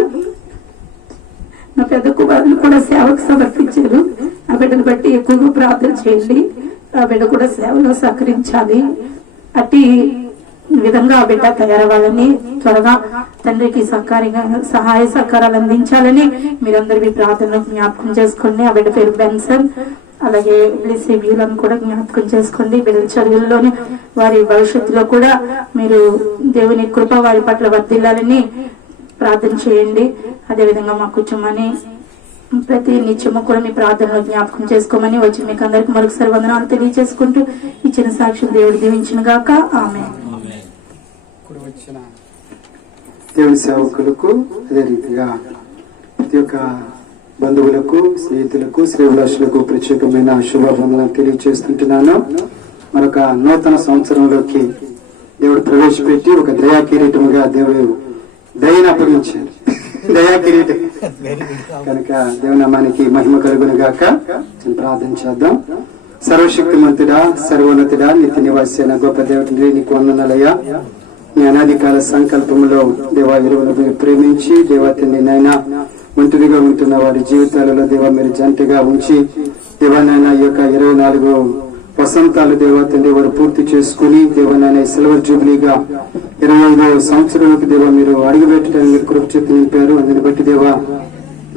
నా పెద్ద కుమారులు కూడా సేవకు సమర్పించారు. ఆ బిడ్డను బట్టి ఎక్కువగా ప్రార్థన చేయండి. ఆ బిడ్డ కూడా సేవలో సహకరించాలి. అట్టి విధంగా ఆ బిడ్డ తయారవ్వాలని, త్వరగా తండ్రికి సహాయ సహకారాలు అందించాలని మీరందరూ మీ ప్రార్థనలో జ్ఞాపకం చేసుకోండి. ఆ బిడ్డ పేరు బెన్సన్. అలాగే బ్లెస్సీలను కూడా జ్ఞాపకం చేసుకోండి. బిడ్డల చదువుల్లోని వారి భవిష్యత్తులో కూడా మీరు దేవుని కృప వారి పట్ల వర్ధిల్లాలని ప్రార్థన చేయండి. అదేవిధంగా మా కుటుంబాన్ని ప్రతి నిత్యము కూడా మీ ప్రార్థనలో జ్ఞాపకం చేసుకోమని వచ్చి మీకు అందరికి మరొకసారి వందనాలు తెలియజేసుకుంటూ ఇచ్చిన సాక్ష్యం దేవుడు దీవించిన గాక. ఆమేన్. ఇప్పుడు వచ్చిన దేవుని సేవకులకు, అదే రీతిగా ప్రతి ఒక్క బంధువులకు, స్నేహితులకు, శ్రేభిలాషులకు ప్రత్యేకమైన శుభాభివందనాలు తెలియజేస్తుంటున్నాను. మరొక నూతన సంవత్సరంలోకి దేవుడు ప్రవేశపెట్టి ఒక దయా కిరీటముగా దేవుడు దయను అప్పగించారు. దయా కిరీటం కనుక దేవుని నామానికి మహిమ కలుగును గాక. ప్రార్థన చేద్దాం. సర్వశక్తి మంతుడా, సర్వోన్నతుడా, నిత్య నివాసి అయిన గొప్ప దేవుడి నీకు వందనాలయ్యా. మీ అనాది కాల సంకల్పంలో దేవా ఇరువును మీరు ప్రేమించి దేవతని నైనా ఒంటరిగా ఉంటున్న వారి జీవితాలలో దేవా మీరు జంటగా ఉంచి దేవానైనా ఈ యొక్క 24 వసంతాలు దేవతండి వారు పూర్తి చేసుకుని దేవనైనా సిల్వర్ జూబ్లీగా 25వ సంవత్సరానికి దేవా మీరు అడుగుపెట్టడానికి మీరు కృప చేతి నింపారు. అందుని బట్టి దేవా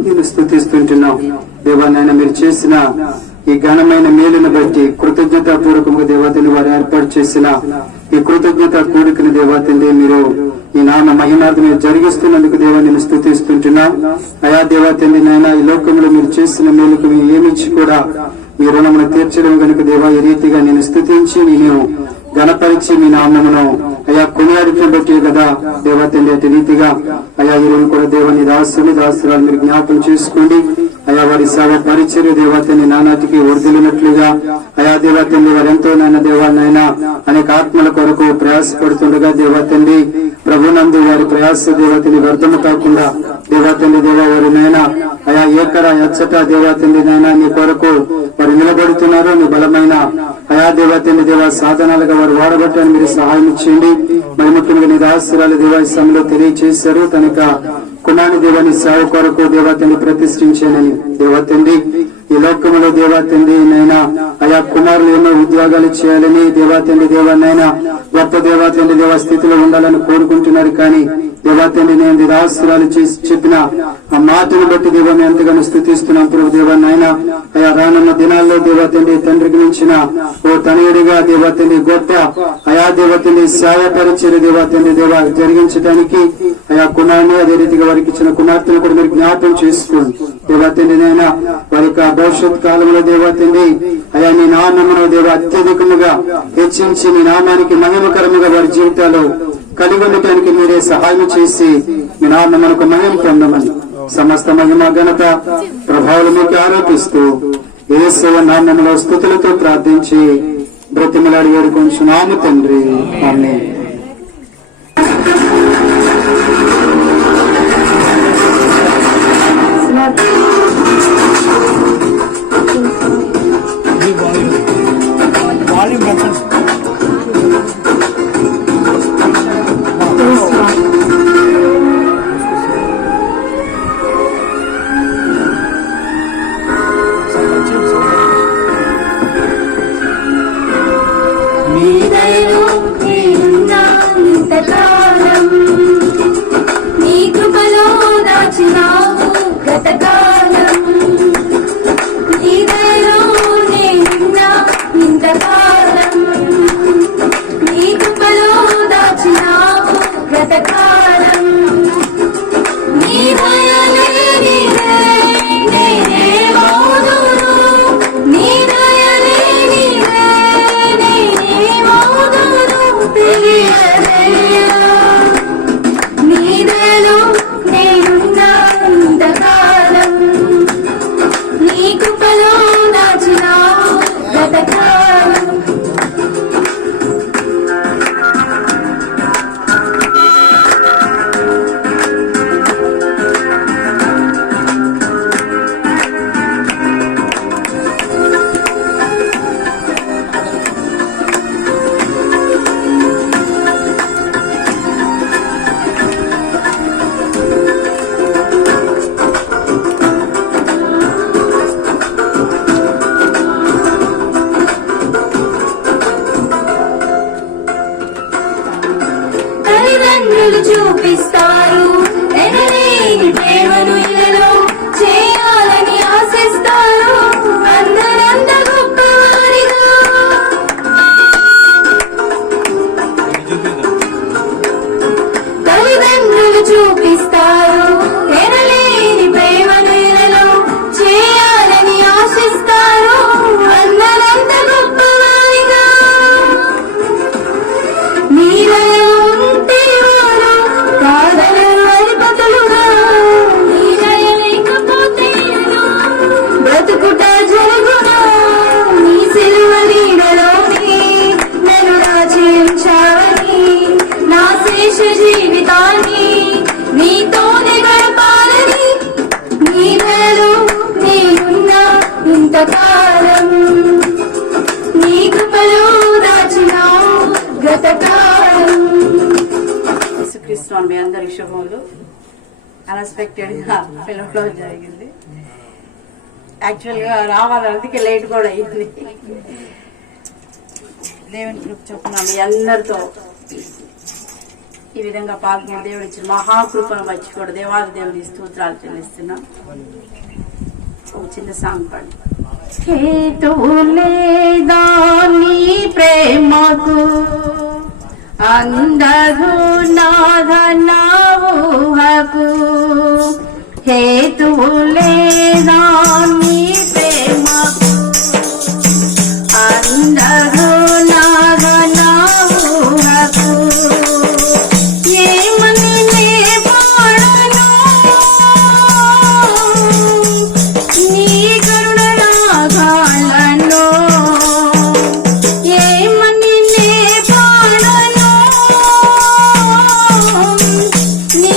నేను స్తుతిస్తుంటున్నాం. దేవానైనా మీరు చేసిన ఈ ఘనమైన మేలును బట్టి కృతజ్ఞతాపూర్వకంగా దేవతని వారు ఏర్పాటు చేసిన ఈ కృతజ్ఞత కూడికను దేవతండి మీరు ఈ నామ మహిమార్థం మీరు జరిగిస్తున్నందుకు దేవా నేను స్తుతిస్తుంటున్నా. అయా దేవతండి నాయన ఈ లోకంలో మీరు చేసిన మేలుకు మీరు ఏమిచ్చి కూడా మీ రుణమును తీర్చడం కనుక దేవా ఈ రీతిగా నేను స్తుతించి నేను ఘనపరిచి మీ నామమును అయా కొనియాడిని బట్టి కదా దేవతండి అటు రీతిగా అయా ఈ రోజు కూడా దేవాని దాసురాలు మీరు జ్ఞాపకం చేసుకోండి. అయా వారి సేవ పరిచర్య దేవతని నానాటికి వర్ధిల్లినట్లుగా అయా దేవతండి వారు ఎంతో నాయన దేవానైనా అనేక ఆత్మల కొరకు ప్రయాసపడుతుండగా దేవతండి ప్రభునందు వారి ప్రయాస దేవతని వ్యర్థము కాకుండా దేవతండి దేవ వారి నైనా అయా ఏకర ఎచ్చట దేవతండి నైనా నీ కొరకు వారు నిలబడుతున్నారు. నీ బలమైన అయా దేవతండి దేవ సాధనాలుగా వారు వాడబట్టాలని మీరు సహాయం చేయండి. మరి ముఖ్యంగా నీ దాసురాలు దేవా ఈ సమయంలో తెలియజేశారు కనుక కుణాని దేవాని సేవ కొరకు దేవతని ప్రతిష్ఠించానని దేవతండి ఈ లోకంలో దేవతండి నైనా అయా కుమారులు ఎన్నో ఉద్యోగాలు చేయాలని దేవతండి దేవానైనా గొప్ప దేవతండి దేవ స్థితిలో ఉండాలని కోరుకుంటున్నారు. కానీ దేవతండి నేను రాష్ట్రాలు చేసి చెప్పిన ఆ మాటను బట్టి దేవాన్ని ఎంతగానో స్థుతిస్తున్నాం. ప్రభు దేవాన్నైనా అయా రానున్న దినాల్లో దేవతండి తండ్రికి మించిన ఓ తనయుడిగా దేవతండి గొప్ప అయా దేవతండి సేవ పరిచర్య దేవతండి దేవ జరిగించడానికి అయా కుమారుని అదే రీతిగా వారికి ఇచ్చిన కుమార్తెను కూడా మీరు జ్ఞాపకం చేసుకోండి. దేవతండి నైనా వారి యొక్క భవిష్యత్ కాలంలో దేవతండి అయా నీ నామమును దేవ అత్యధికముగా హెచ్చించి నీ నామానికి మహిమకరముగా వారి జీవితాలు కలిగి ఉండటానికి మీరే సహాయం చేసి మీ నామమునకు మహిమ పొందమని సమస్త మహిమ ఘనత ప్రభావాలు మీకు ఆరోపిస్తూ యేసు నామములో స్తుతులతో ప్రార్థించి బ్రతిమలాడి వేడుకొంచున్నాము తండ్రి. ఆమేన్. వాల్యూమ్ పెంచండి. అన్ఎక్స్పెక్టెడ్గా పిలవడం జరిగింది. యాక్చువల్గా రావాలందుకే లేట్ కూడా అయింది. దేవుని కృప చొప్పున మీ అందరితో ఈ విధంగా పాల్గొని దేవుడు ఇచ్చిన మహాకృపను వచ్చి కూడా దేవాది దేవుని స్తోత్రాలు చెల్లిస్తున్నాం. ఒక చిన్న సాంగ్ పాడి. హేతులేదా నీ ప్రేమకు అందరూ నాదనా ఊహకు, హేతులేదా నీ ప్రేమకు అందరూ నాదనా ఊహకు, ఏమని నే పాడను నీ కరుణ రాగాలను, ఏమని నే పాడను నీ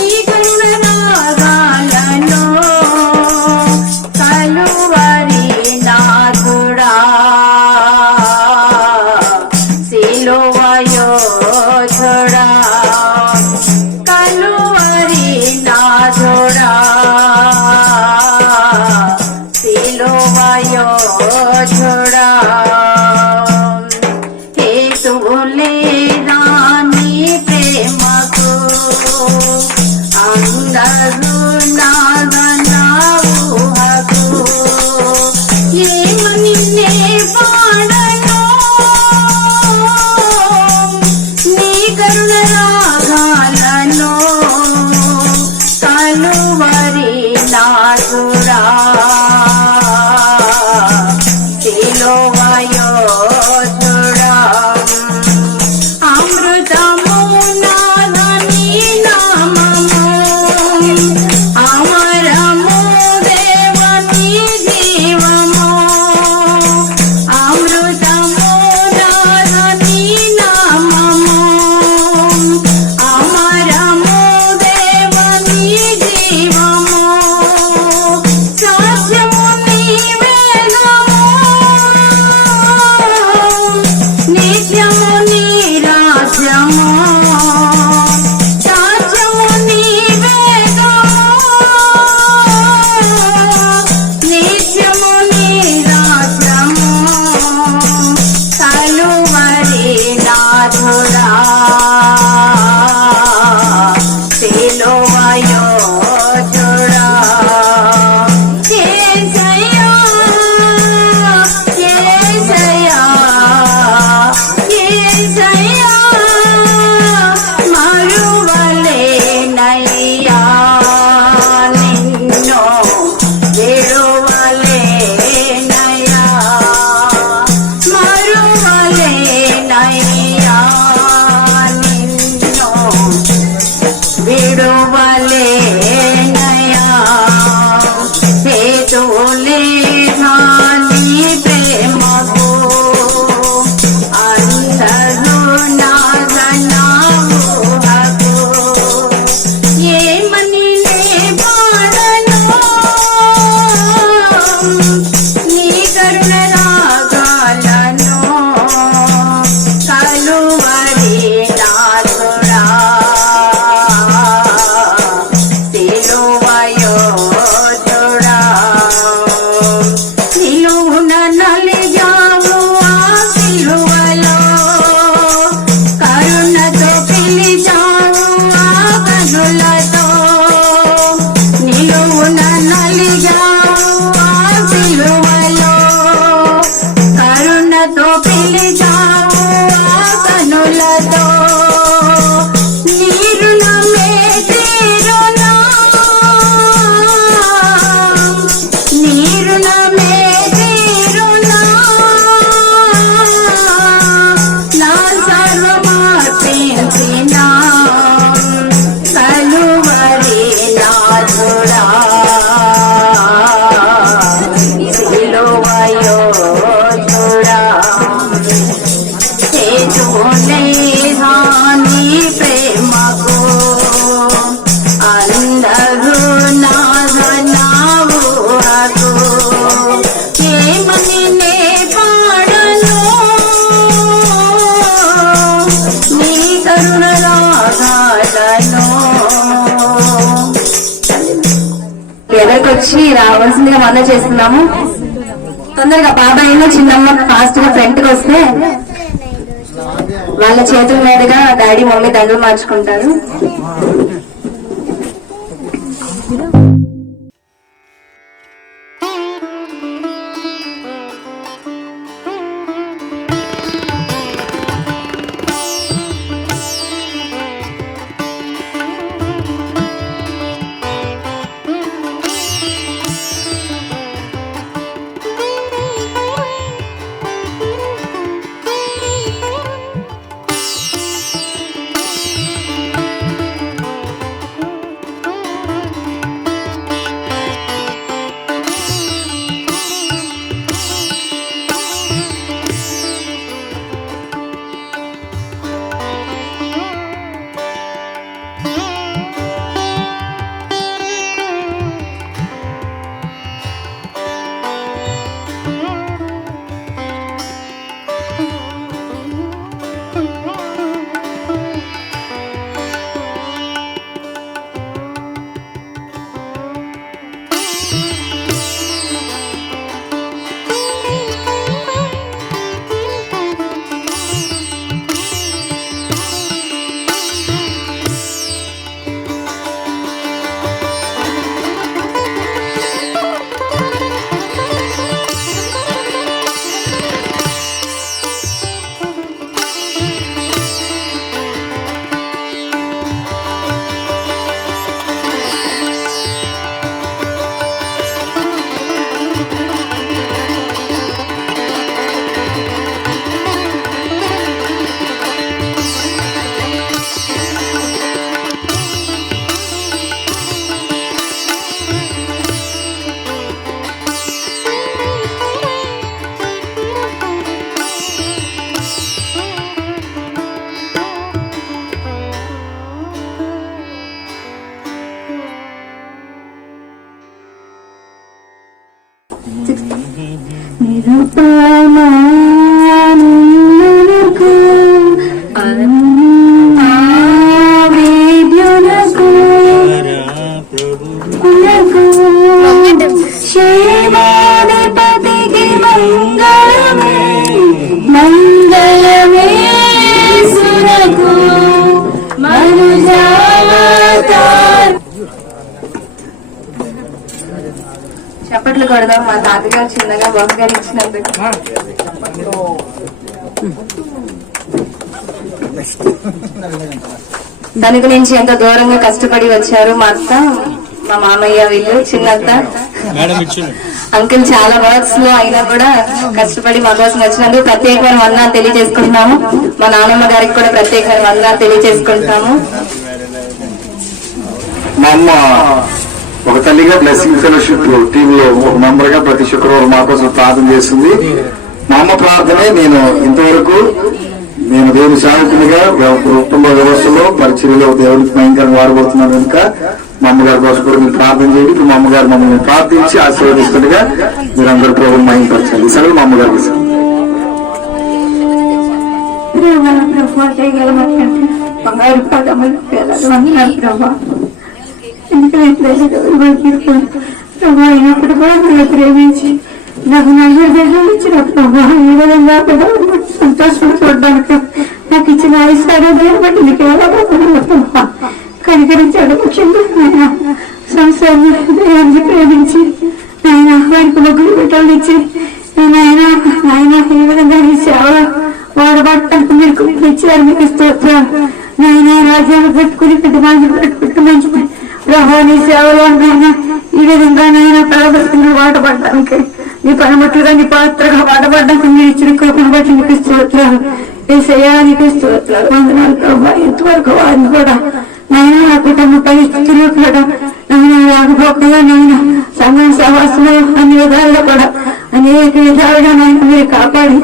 ఎదరికి వచ్చి రావాల్సిందిగా మనం చేస్తున్నాము. తొందరగా బాబాయ్ చిన్నమ్మ ఫాస్ట్ గా ఫ్రంట్ కి వస్తే వాళ్ళ చేతుల మీదుగా డాడీ మమ్మీ దండలు మార్చుకుంటారు. చప్పట్లు కొడదాం మా తాతగారు చిన్నగా బహుకరించినందుకు. దానికి నుంచి ఎంతో దూరంగా కష్టపడి వచ్చారు మా అత్త, మా మామయ్య, వీళ్ళు చిన్నత్త. అంకుల్ చాలా వర్క్స్ లో అయినా కూడా కష్టపడి మా కోసం వచ్చినందుకు ప్రత్యేకమైన వందనాలు తెలియజేసుకుంటున్నాము. మా నాన్నమ్మ గారికి కూడా ప్రత్యేకమైన వందనాలు తెలియజేసుకుంటున్నాము. మా అమ్మ ఒక తల్లిగా బ్లెస్సింగ్ ఫెలోషిప్ టీమ్ లో ఒక మెంబర్ గా ప్రతి శుక్రవారం మా కోసం ప్రార్థన చేస్తుంది. మా అమ్మ ప్రార్థనే నేను ఇంతవరకు దేవుని సేవకునిగా కుటుంబ వ్యవస్థలో పరిచర్యలో దేవుడికి భయంకరంగా వాడబడుతున్నాను కనుక మా అమ్మగారి కోసం కూడా మీరు ప్రార్థన చేయండి. ఇప్పుడు మా అమ్మగారు మమ్మల్ని ప్రార్థించి ఆశీర్వదిస్తుండగా మీరందరూ ప్రభువుని మహిమపరచాలి. ఈ సరే మా అమ్మగారు అయినప్పుడు కూడా నన్ను ప్రేమించి నాకు 40 గంటలు ఇచ్చిన ప్రభావ ఈ విధంగా సంతోషం చూడడానికి నాకు ఇచ్చిన ఆయుష్యాన్ని బట్టి నీకు ఎలా ప్రభావ కనికరించాడు. ముఖ్యంగా ఆయన సంసారాన్ని ప్రేమించి ఆయన వారికి 3 బిడ్డలు ఇచ్చి ఆయన ఈ విధంగా ఈ సేవలో వాడబట్టడానికి మీరు ఇచ్చారు. మీకు స్తోత్రం. నాయన రాజ్యాన్ని పెట్టుకుని పెట్టుకుని మంచి ప్రభావ నీ సేవలో నాయన ఈ విధంగా నాయన ప్రవర్తన వాడబడ్డానికి నీ పనిముట్లుగా నీ పాత్రగా వాడబడ్డానికి మీరు ఇచ్చిన కృపను బట్టి నీకు స్తోత్రాలు. ఈ శయానికి స్తోత్రాలు, వందనాలు ప్రభావ. ఇంతవరకు వారిని కూడా నాయన నా కుటుంబ పరిస్థితులు కూడా నాయన రాకపోకగా నాయన సంఘం సహవాసంలో అన్ని విధాలుగా కూడా అనేక విధాలుగా నాయన మీరు కాపాడి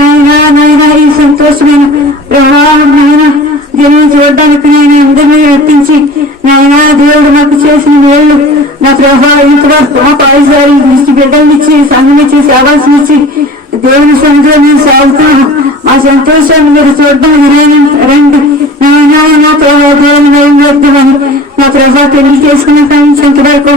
నాయన ఈ సంతోషమైన ప్రభావం నాయన దీనిని చూడడానికి నేను అందరినీ నడిపించి నాయన దేవుడు నాకు చేసిన మేలు నా ప్రభావం ఇంతవరకు మా పాయిసారి బిడ్డలు ఇచ్చి సంఘం ఇచ్చి సేవాల్సిన ఇచ్చి దేవుని సన్నిధిలో నేను సాగుతాను. మా ఆ సంతోషాన్ని మీరు చూడడానికి రండి. నా ప్రభావ దేవుని నా ప్రభావ పెళ్లి చేసుకున్న సంత వరకు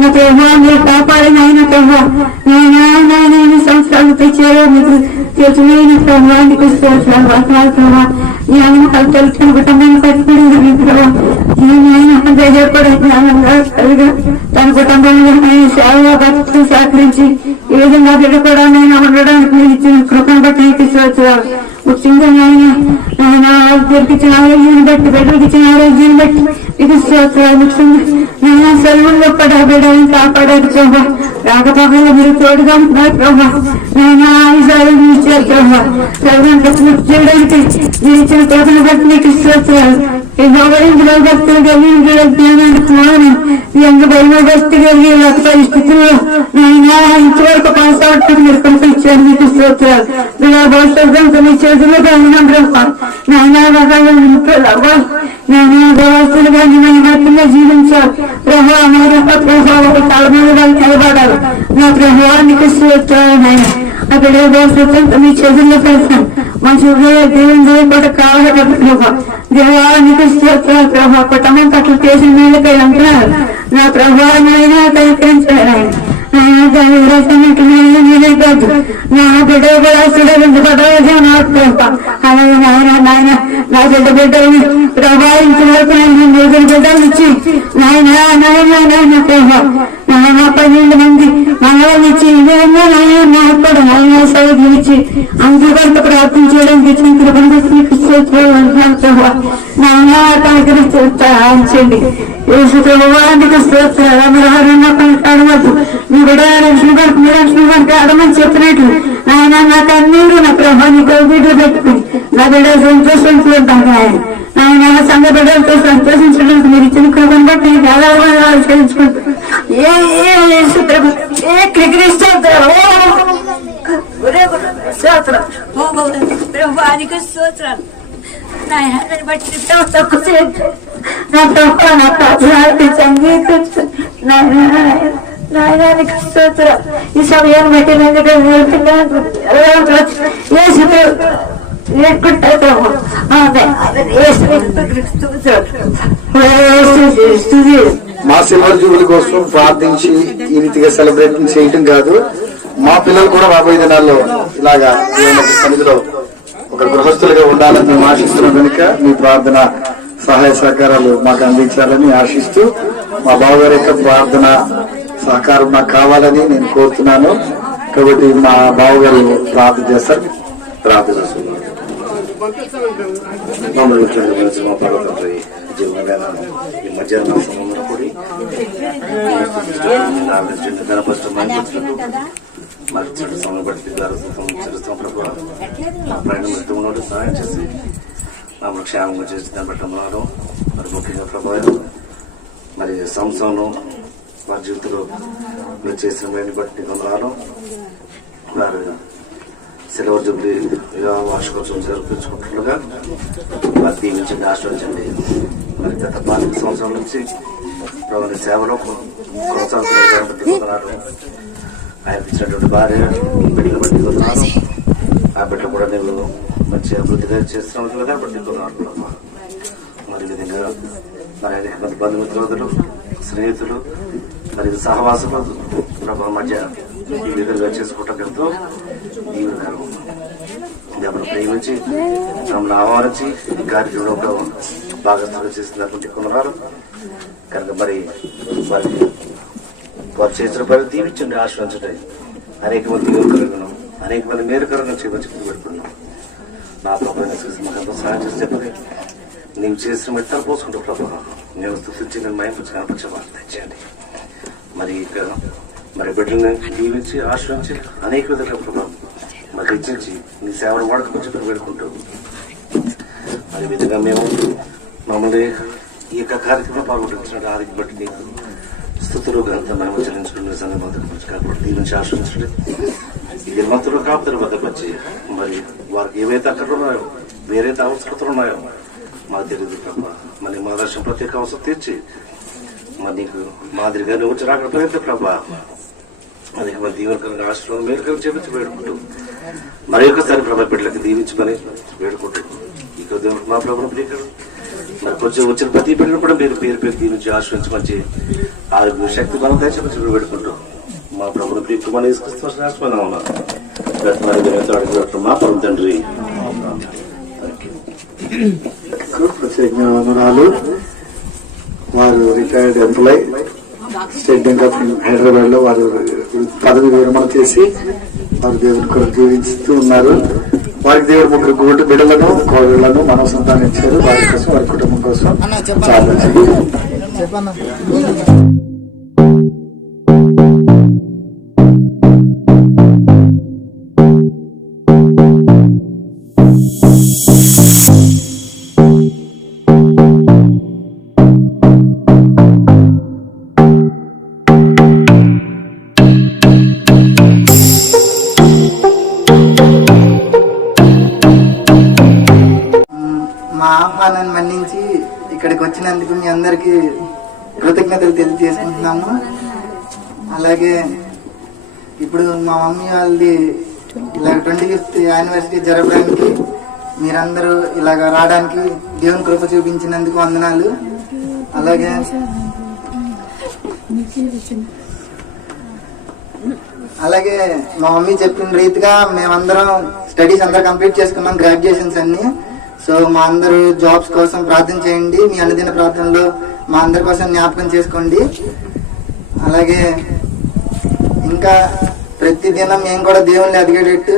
నా ప్రభావ మీరు కాపాడిన ఆయన ప్రభావ నేను సంవత్సరాలు తెచ్చారో మీకు తెలుసునైన ప్రభావానికి ప్రభావ జ్ఞానం కలుగుతున్న కుటుంబాన్ని కట్టుబడింది మీ ప్రభావ కూడా జ్ఞానంగా కలిగా తన కుటుంబంలో సేవగా భక్తులు సహకరించి ఈ విధంగా బిడ్డ కూడా నేను ఉండడానికి మీరు ఇచ్చిన కృపను బట్టి తీసుకొచ్చారు. ముఖ్యంగా నాయన ఆరోగ్యానికి ఇచ్చిన ఆరోగ్యాన్ని బట్టి బిడ్డలకు ఇచ్చిన ఆరోగ్యాన్ని బట్టి ఇది ముఖ్యంగా నేను సెలవుల్లో కూడా బిడ్డలను కాపాడారు ప్రభా. రాకపోకల్లో మీరు తోడుగా ఉన్నారు ప్రభా. నేను ఆయుధాలు ఇచ్చారు ప్రభా. సర్వాన్ని చేయడానికి మీరు ఇచ్చిన కృపను బట్టి మీకు ఇస్తున్నారు. ఇందులో భక్తులు కలిగి జ్ఞానాన్ని మీ అందు భక్తి కలిగి పరిస్థితుల్లో నాయన ఇంతవరకు కొనసాగడానికి మీరు కనిపించారు. మీకు స్తోత్రాలు. ఇలా భవిష్యత్తు మీ చేతుల్లో వ్యవస్థలుగా నిమగ్నంగా జీవించాలి ప్రభావ. ప్రభావం తల మీద నిలబడాలి నా ప్రభావానికి స్తోత్రాలు. అక్కడ భవిష్యత్తు మీ చేతుల్లో పెడతాను. మంచి దేవుని కూడా కావాలి ప్రభావ. దేవానికి స్తోత్రాలు ప్రభావ. కుటుంబం పట్ల చేసిన మేలుకై అంటున్నారు నా ప్రభావనైనా కనికరించారు. నేనే కాదు నా బిడ్డ కూడా సుడపడాలి అలాగే నాయన నా బిడ్డల్ని ప్రభావించిన వరకు నేను బిడ్డలు ఇచ్చి నాయన ప్రభావ నా 12 మంది మనవాళ్ళు ఇచ్చి ఇదేమో నాకు కూడా నాయన సౌద్యం ఇచ్చి అందువరకు ప్రార్థన చేయడానికి ఇచ్చిన ప్రభావ నాయన కనికరించండి. ప్రభువానికి అడవద్దు మీ బిడ్డ లక్ష్మి గారికి అడమని చెప్పినట్లు ఆయన నా కన్నీరు నా ప్రభావాన్ని బిడ్డ పెట్టుకుని నా బిడ్డ సంతోషించు ఉంటాను. ఆయన సంఘ బిడ్డలతో సంతోషించడానికి మీరు ఇచ్చిన కృపను బట్టి ఆచరించుకుంటాను. ప్రభువానికి స్తోత్రాలు. నాయన బట్టి నా ప్రభావ నా ప్రార్థన సంగీతం నాయనానికి స్తోత్రం. ఈ సమయాన్ని బట్టి మా సిల్వర్ జూబిలీ కోసం ప్రార్థించి ఈ రీతిగా సెలబ్రేట్ చేయటం కాదు, మా పిల్లలు కూడా రాబోయే దినాల్లో ఇలాగా సన్నిధిలో ఒక గృహస్థులుగా ఉండాలని మేము ఆశిస్తున్నాం కనుక మీ ప్రార్థన సహాయ సహకారాలు మాకు అందించాలని ఆశిస్తూ మా బావగారి యొక్క ప్రార్థన సహకారం నాకు కావాలని నేను కోరుతున్నాను. కాబట్టి మా బావగారు ప్రార్థన చేస్తారు. ప్రార్థన ఈ మధ్యాహ్నం సమయంలో కూడి మరి చెడు సమయం బట్టి చరిత్రం ప్రయాణం సహాయం చేసి మమ్మల్ని క్షేమంగా చేసి దాన్ని బట్టి అమ్మన్నారు. మరి ముఖ్యంగా ప్రభావం మరి సంవత్సరంలో వారి జీవితంలో మీరు చేసిన మేలు బట్టి కొందరు వారి సిల్వర్ జూబ్లీ వివాహ వార్షికోత్సవం జరిపించుకుంటుండగా వారి దీవించండి, ఆశ్రయించండి. మరి గత 12 సంవత్సరాల నుంచి ప్రభుని సేవలో కొనసాగుతున్నారు. ఆయన ఇచ్చినటువంటి భార్య బిడ్డలు బట్టి కొన్నారు. ఆ బిడ్డలు కూడా నేను మంచి అభివృద్ధిగా చేస్తున్న బట్టి కొన్నారు. మరి ఈ విధంగా మరి అనేక మంది బంధుమిత్రులు, స్నేహితులు, మరి సహవాసులు ప్రభావ మధ్య ఈ విధంగా చేసుకోవటం ఎంతో దీవెనకరం. మమ్మల్ని ప్రేమించి మమ్మల్ని ఆహ్వానించి ఈ కార్యక్రమంలో భాగస్వామ్యం చేస్తున్నటువంటి కొన్నారు కనుక మరి వారు చేసిన పని దీవించండి, ఆశ్రయించండి. అనేక మంది మేలుకరంగా అనేక మంది మేలుకరంగా చేపట్టి పెడుతున్నాం. నా ప్రభావం మాకు సహాయం చేసి చెప్పని నీవు చేసిన మెట్టలు పోసుకుంటూ ప్రభావం నేను స్థుతించి నేను మైంపించి కనపరచమని తెచ్చేయండి. మరి ఇక మరి బిడ్డలను దీవించి ఆశ్రయించి అనేక విధాలుగా ప్రభావం మరి హెచ్చించి నీ సేవను వాడుకొచ్చి పెట్టుకుంటూ మరి విధంగా మేము మమ్మల్ని ఈ యొక్క కార్యక్రమంలో పాల్గొంటున్న ఆదికి బట్టి నీకు స్థుతులు గ్రంథం మేము చెల్లించుకునే సంఘం కాబట్టి దీవించి ఆశ్రయించండి. ఈ దినవంతులు కాపుదలు భద్రపరిచి మరి వారికి ఏవైతే అక్కడ ఉన్నాయో వేరైతే అవసరతలు ఉన్నాయో మాకు తెలియదు ప్రభావ. మరి మా దర్శనం ప్రత్యేక అవసరం తీర్చి మరి నీకు మాదిరిగా నువ్వు వచ్చి రాక ప్రయత్న ప్రభావ అనేక మంది దీవెనకరంగా ఆశ్రమం మేలుకరంగా చేపించి పెట్టుకుంటూ మరి ఒకసారి ప్రభు బిడ్డలకు దీవించమని వేడుకుంటున్నాం. ఇక దేవునికి మా ప్రభుత్వం ప్రియకరు మరి కొంచెం వచ్చిన ప్రతి బిడ్డను కూడా మీరు పేరు పేరు దీవించి ఆశ్రయించమని ఆరోగ్య శక్తి బలం తెచ్చి వేడుకుంటాం. మా ప్రభుత్వ ప్రియకుమారి రాష్ట్రంలో ఉన్నారు మా పరమ తండ్రి. ప్రత్యేకమైన వారు retired employ State Bank of Hyderabad లో వారు పదవి విరమణ చేసి వారు దేవుని కొరకు జీవిస్తూ ఉన్నారు. వారికి దేవుడు 3 గోటు బిడ్డలను కోడళ్లను మనం సంతానించారు. వారి కోసం వారి కుటుంబం కోసం మా ఆహ్వానాన్ని మన్నించి ఇక్కడికి వచ్చినందుకు మీ అందరికీ కృతజ్ఞతలు తెలియజేసుకుంటున్నాము. అలాగే ఇప్పుడు మా మమ్మీ వాళ్ళది ఇలా 25th యానివర్సరీ జరపడానికి మీరందరూ ఇలాగ రావడానికి దేవుని కృప చూపించినందుకు వందనాలు. అలాగే మా మమ్మీ చెప్పిన రీతిగా మేమందరం స్టడీస్ అందరూ కంప్లీట్ చేసుకున్నాం, గ్రాడ్యుయేషన్స్ అన్ని. సో మా అందరూ జాబ్స్ కోసం ప్రార్థన చేయండి. మీ అనుదిన ప్రార్థనలో మా అందరి కోసం జ్ఞాపకం చేసుకోండి. అలాగే ఇంకా ప్రతిదినం మేము కూడా దేవుణ్ణి ఎదిగేటట్టు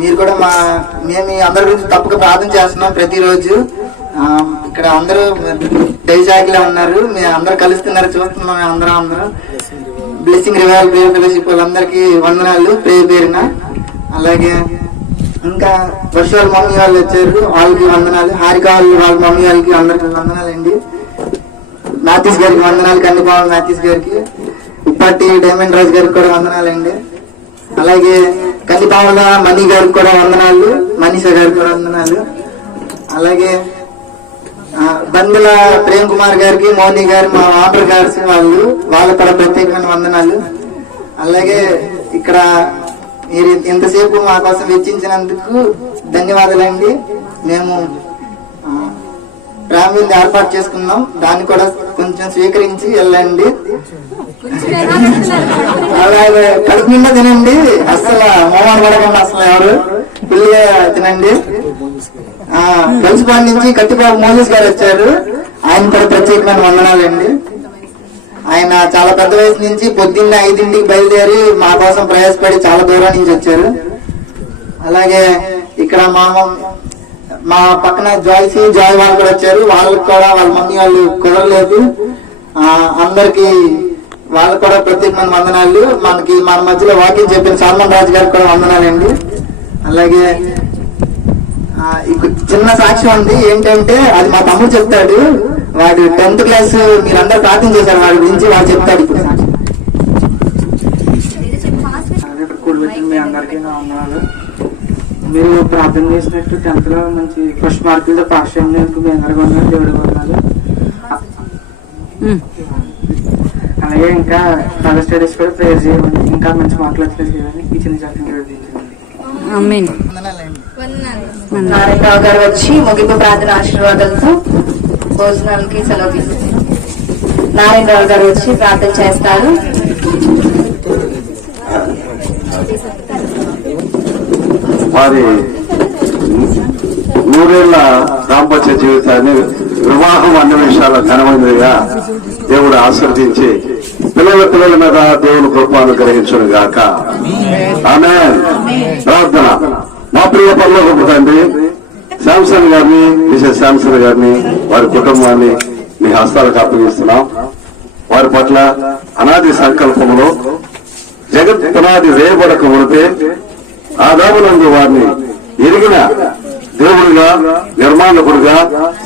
మీరు కూడా మేము మీ అందరి గురించి తప్పక ప్రార్థన చేస్తున్నాం ప్రతిరోజు. ఇక్కడ అందరూ దైవజాగిలా ఉన్నారు, మేము అందరూ కలుస్తున్నారు, చూస్తున్నాం. మేము అందరం బ్లెస్సింగ్ రివైవల్ ప్రేయర్ ఫెలోషిప్ వాళ్ళందరికీ వందనాలు పేరున. అలాగే ఇంకా వర్షాల మమ్మీ వాళ్ళు వచ్చారు, వాళ్ళకి వందనాలు. హారిక వాళ్ళ మమ్మీ వాళ్ళకి అందరికి వందనాలండి. మ్యాథ్యూస్ గారికి వందనాలు, కందిపాల మ్యాథ్యూస్ గారికి, ఉప్పట్టి డైమండ్ రాజు గారికి కూడా వందనాలండి. అలాగే కందిపాల మణి గారికి కూడా వందనాలు, మనీషా గారికి కూడా వందనాలు. అలాగే బందుల ప్రేమ్ కుమార్ గారికి, మోదీ గారు, మా ఆర్డర్ గారు వాళ్ళకు కూడా ప్రత్యేకమైన వందనాలు. అలాగే ఇక్కడ మీరు ఎంతసేపు మా కోసం వెచ్చించినందుకు ధన్యవాదాలండి. మేము ప్రామిల్ ఏర్పాటు చేసుకున్నాం, దాన్ని కూడా కొంచెం స్వీకరించి వెళ్ళండి. అలాగే కడుపు నిండా తినండి, అసలు మోమాన్ పడకండి, అసలు ఎవరు పుల్లిగా తినండి. గల్సిపాడు నుంచి కత్తిబాబు మోజెస్ గారు వచ్చారు, ఆయన కూడా ప్రత్యేకమైన వందనాలండి. ఆయన చాలా పెద్ద వయసు నుంచి పొద్దున్న 5ంటికి బయలుదేరి మా కోసం ప్రయాసపడి చాలా దూరం నుంచి వచ్చారు. అలాగే ఇక్కడ మా పక్కన జాయ్ వాళ్ళు కూడా వచ్చారు, వాళ్ళకి కూడా వాళ్ళ మమ్మీ వాళ్ళు కుదరలేదు. అందరికి వాళ్ళకు కూడా ప్రత్యేకమైన వందనాలు. మన మధ్యలో వాకింగ్ చెప్పిన సాల్మన్ రాజు గారికి కూడా వందనాలండి. అలాగే చిన్న సాక్ష్యం ఉంది, ఏంటంటే అది మా తమ్ముడు చెప్తాడు. వాడు 10th క్లాస్ మీరందరూ ప్రార్థన చేశారు, వాడి గురించి వాడు చెప్తాడు ఇప్పుడు సాక్ష్యం. కూడబెట్టిన మీ అందరికీ వందనాలు. మీరు ప్రార్థన చేసినట్టు 10th లో మంచి ఫస్ట్ మార్కులతో పాస్ అయినందుకు మీ అందరికీ వందనాలు, దేవుడి వందనాలు. అలాగే ఇంకా ఫర్దర్ స్టడీస్ కూడా ప్రేయర్ చేయండి, ఇంకా మంచి మార్కులు వచ్చేది చేయాలని ఈ చిన్న సాక్ష్యం నారాయణరావు గారు వచ్చి ముగింపు ప్రార్థన ఆశీర్వాదాలతో భోజనాలకి సెలవు తీసుకుంటారు. నారాయణరావు గారు వచ్చి ప్రార్థన చేస్తారు. వారి 100 ఏళ్ల దాంపత్య జీవితాన్ని వివాహం అన్ని విషయాల ఘనమైనదిగా దేవుడు ఆశీర్వదించి పిల్లల మీద దేవుని కృప అనుగ్రహించును గాక. ఆమేన్. ప్రార్థన. మా ప్రియ పరలోకపు తండ్రి, శాంసన్ గారిని, మిసెస్ శాంసన్ గారిని, వారి కుటుంబాన్ని మీ హస్తాలకు అప్పగిస్తున్నాం. వారి పట్ల అనాది సంకల్పంలో జగత్ పునాది వేయబడక మునిపే ఆదామునందు వారిని ఎరిగిన దేవుడిగా, నిర్మాణకుడిగా,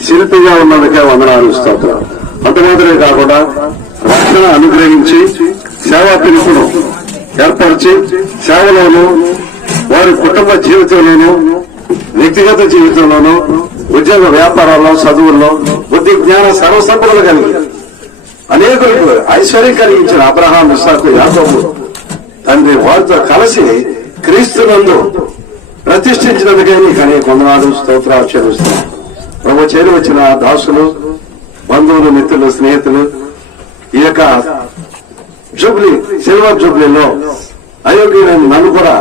శిల్పిగా ఉన్నందుకే వందనాలు స్తోత్రం. అంతమాత్రమే కాకుండా రక్షణ అనుగ్రహించి సేవా పిలుపును ఏర్పరిచి సేవలోను, వారి కుటుంబ జీవితంలోను, వ్యక్తిగత జీవితంలోను, ఉద్యోగ వ్యాపారాల్లో, చదువుల్లో బుద్ధి జ్ఞాన సర్వసంపదలు కలిగి అనేకులకు ఐశ్వర్యం కలిగించిన అబ్రహాం, ఇస్సాకు, యాకోబు తండ్రి వారితో కలిసి క్రీస్తునందు ప్రతిష్ఠించినందుకే నీకు అనేక వందనాలు స్తోత్రాలు చెల్లిస్తున్నాం. ప్రభు చేరి వచ్చిన దాసులు, బంధువులు, మిత్రులు, స్నేహితులు ఈ యొక్క జూబ్లీ, సిల్వర్ జూబ్లీలో అయోగ్యులైన నన్ను కూడా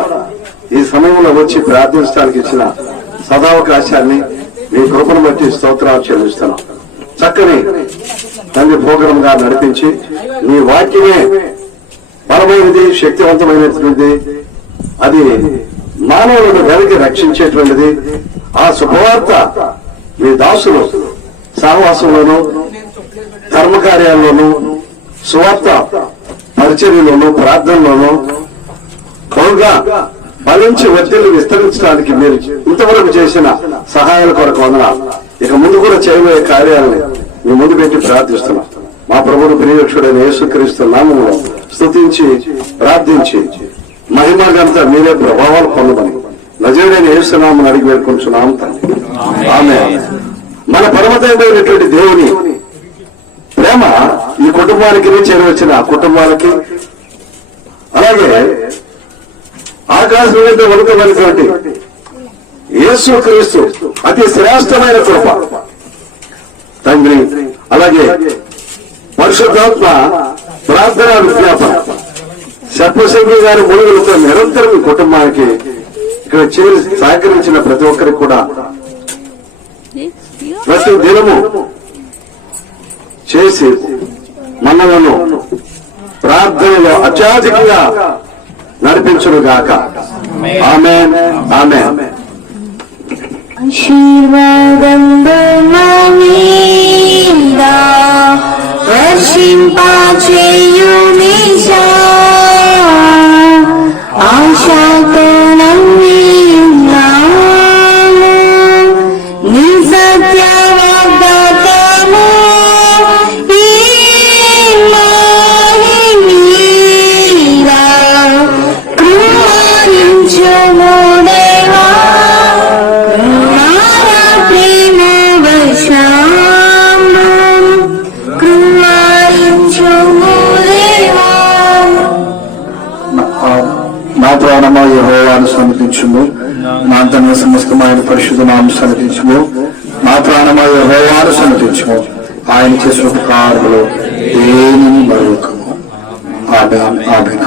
ఈ సమయంలో వచ్చి ప్రార్థించడానికి ఇచ్చిన సదావకాశాన్ని మీ కృపను బట్టి స్తోత్రాలు చెల్లిస్తున్నాం. చక్కని తండ్రి ప్రోగ్రాం గా నడిపించి మీ వాక్యమే బలమైనది, శక్తివంతమైనటువంటిది, అది మానవులను వెనక్కి రక్షించేటువంటిది. ఆ శుభవార్త మీ దాసులు సహవాసంలోనూ, కర్మకార్యాల్లోనూ, సువార్త పరిచర్యలోనూ, ప్రార్థనలోనూ బహుగా ఫలించి వర్తిల్లు విస్తరించడానికి మీరు ఇంతవరకు చేసిన సహాయాల కొరకు వందనాలు. ఇక ముందు కూడా చేయబోయే కార్యాలను మీ ముందు పెట్టి ప్రార్థిస్తున్నాం. మా ప్రభువును ప్రియరక్షుడైన యేసుక్రీస్తు నామములో స్తుతించి ప్రార్థించి మహిమ ఘనత మీరే ప్రభావాలు పొందమని నజరేయుడైన యేసు నామమున అడిగి వేడుకుంటున్నాం తండ్రి. ఆమేన్. మన పరమతైనటువంటి దేవుని ప్రేమ ఈ కుటుంబానికి చేరవచ్చిన ఆ కుటుంబాలకి, అలాగే ఆకాశం మీద వణుకమైనటువంటి యేసుక్రీస్తు అతి శ్రేష్టమైన కృప తండ్రి, అలాగే పరిశుద్ధాత్మ ప్రార్థన విజ్ఞాపన సర్పశంగి గారి మూలుగులతో నిరంతరం ఈ కుటుంబానికి ఇక్కడ చేరి సహకరించిన ప్రతి ఒక్కరికి కూడా ప్రతి దినము చేసి మనలను ప్రార్థనలో అత్యాధికంగా నడిపించును గాక. ఆమేన్, ఆమేన్. ఆశీర్వాదం మీద వర్షింపచేయుమీశా, ఆశతో నమ్మియున్నాము నీ సత్య వాగ్దానము ఈ మహిమీరా కృపణించుము దేవా, కృపా ప్రేమ వర్షము కృపణించుము దేవా. నా ప్రాణమా యెహోవాను సన్నతించుము, నా తన సమస్తమైన పరిశుద్ధ నామమును సన్నతించుము. నా ప్రాణమా యెహోవాను సన్నతించుము, ఆయన చేసిన ఉపకారములు దేనిని మరొకము. ఆమేన్, ఆమేన్.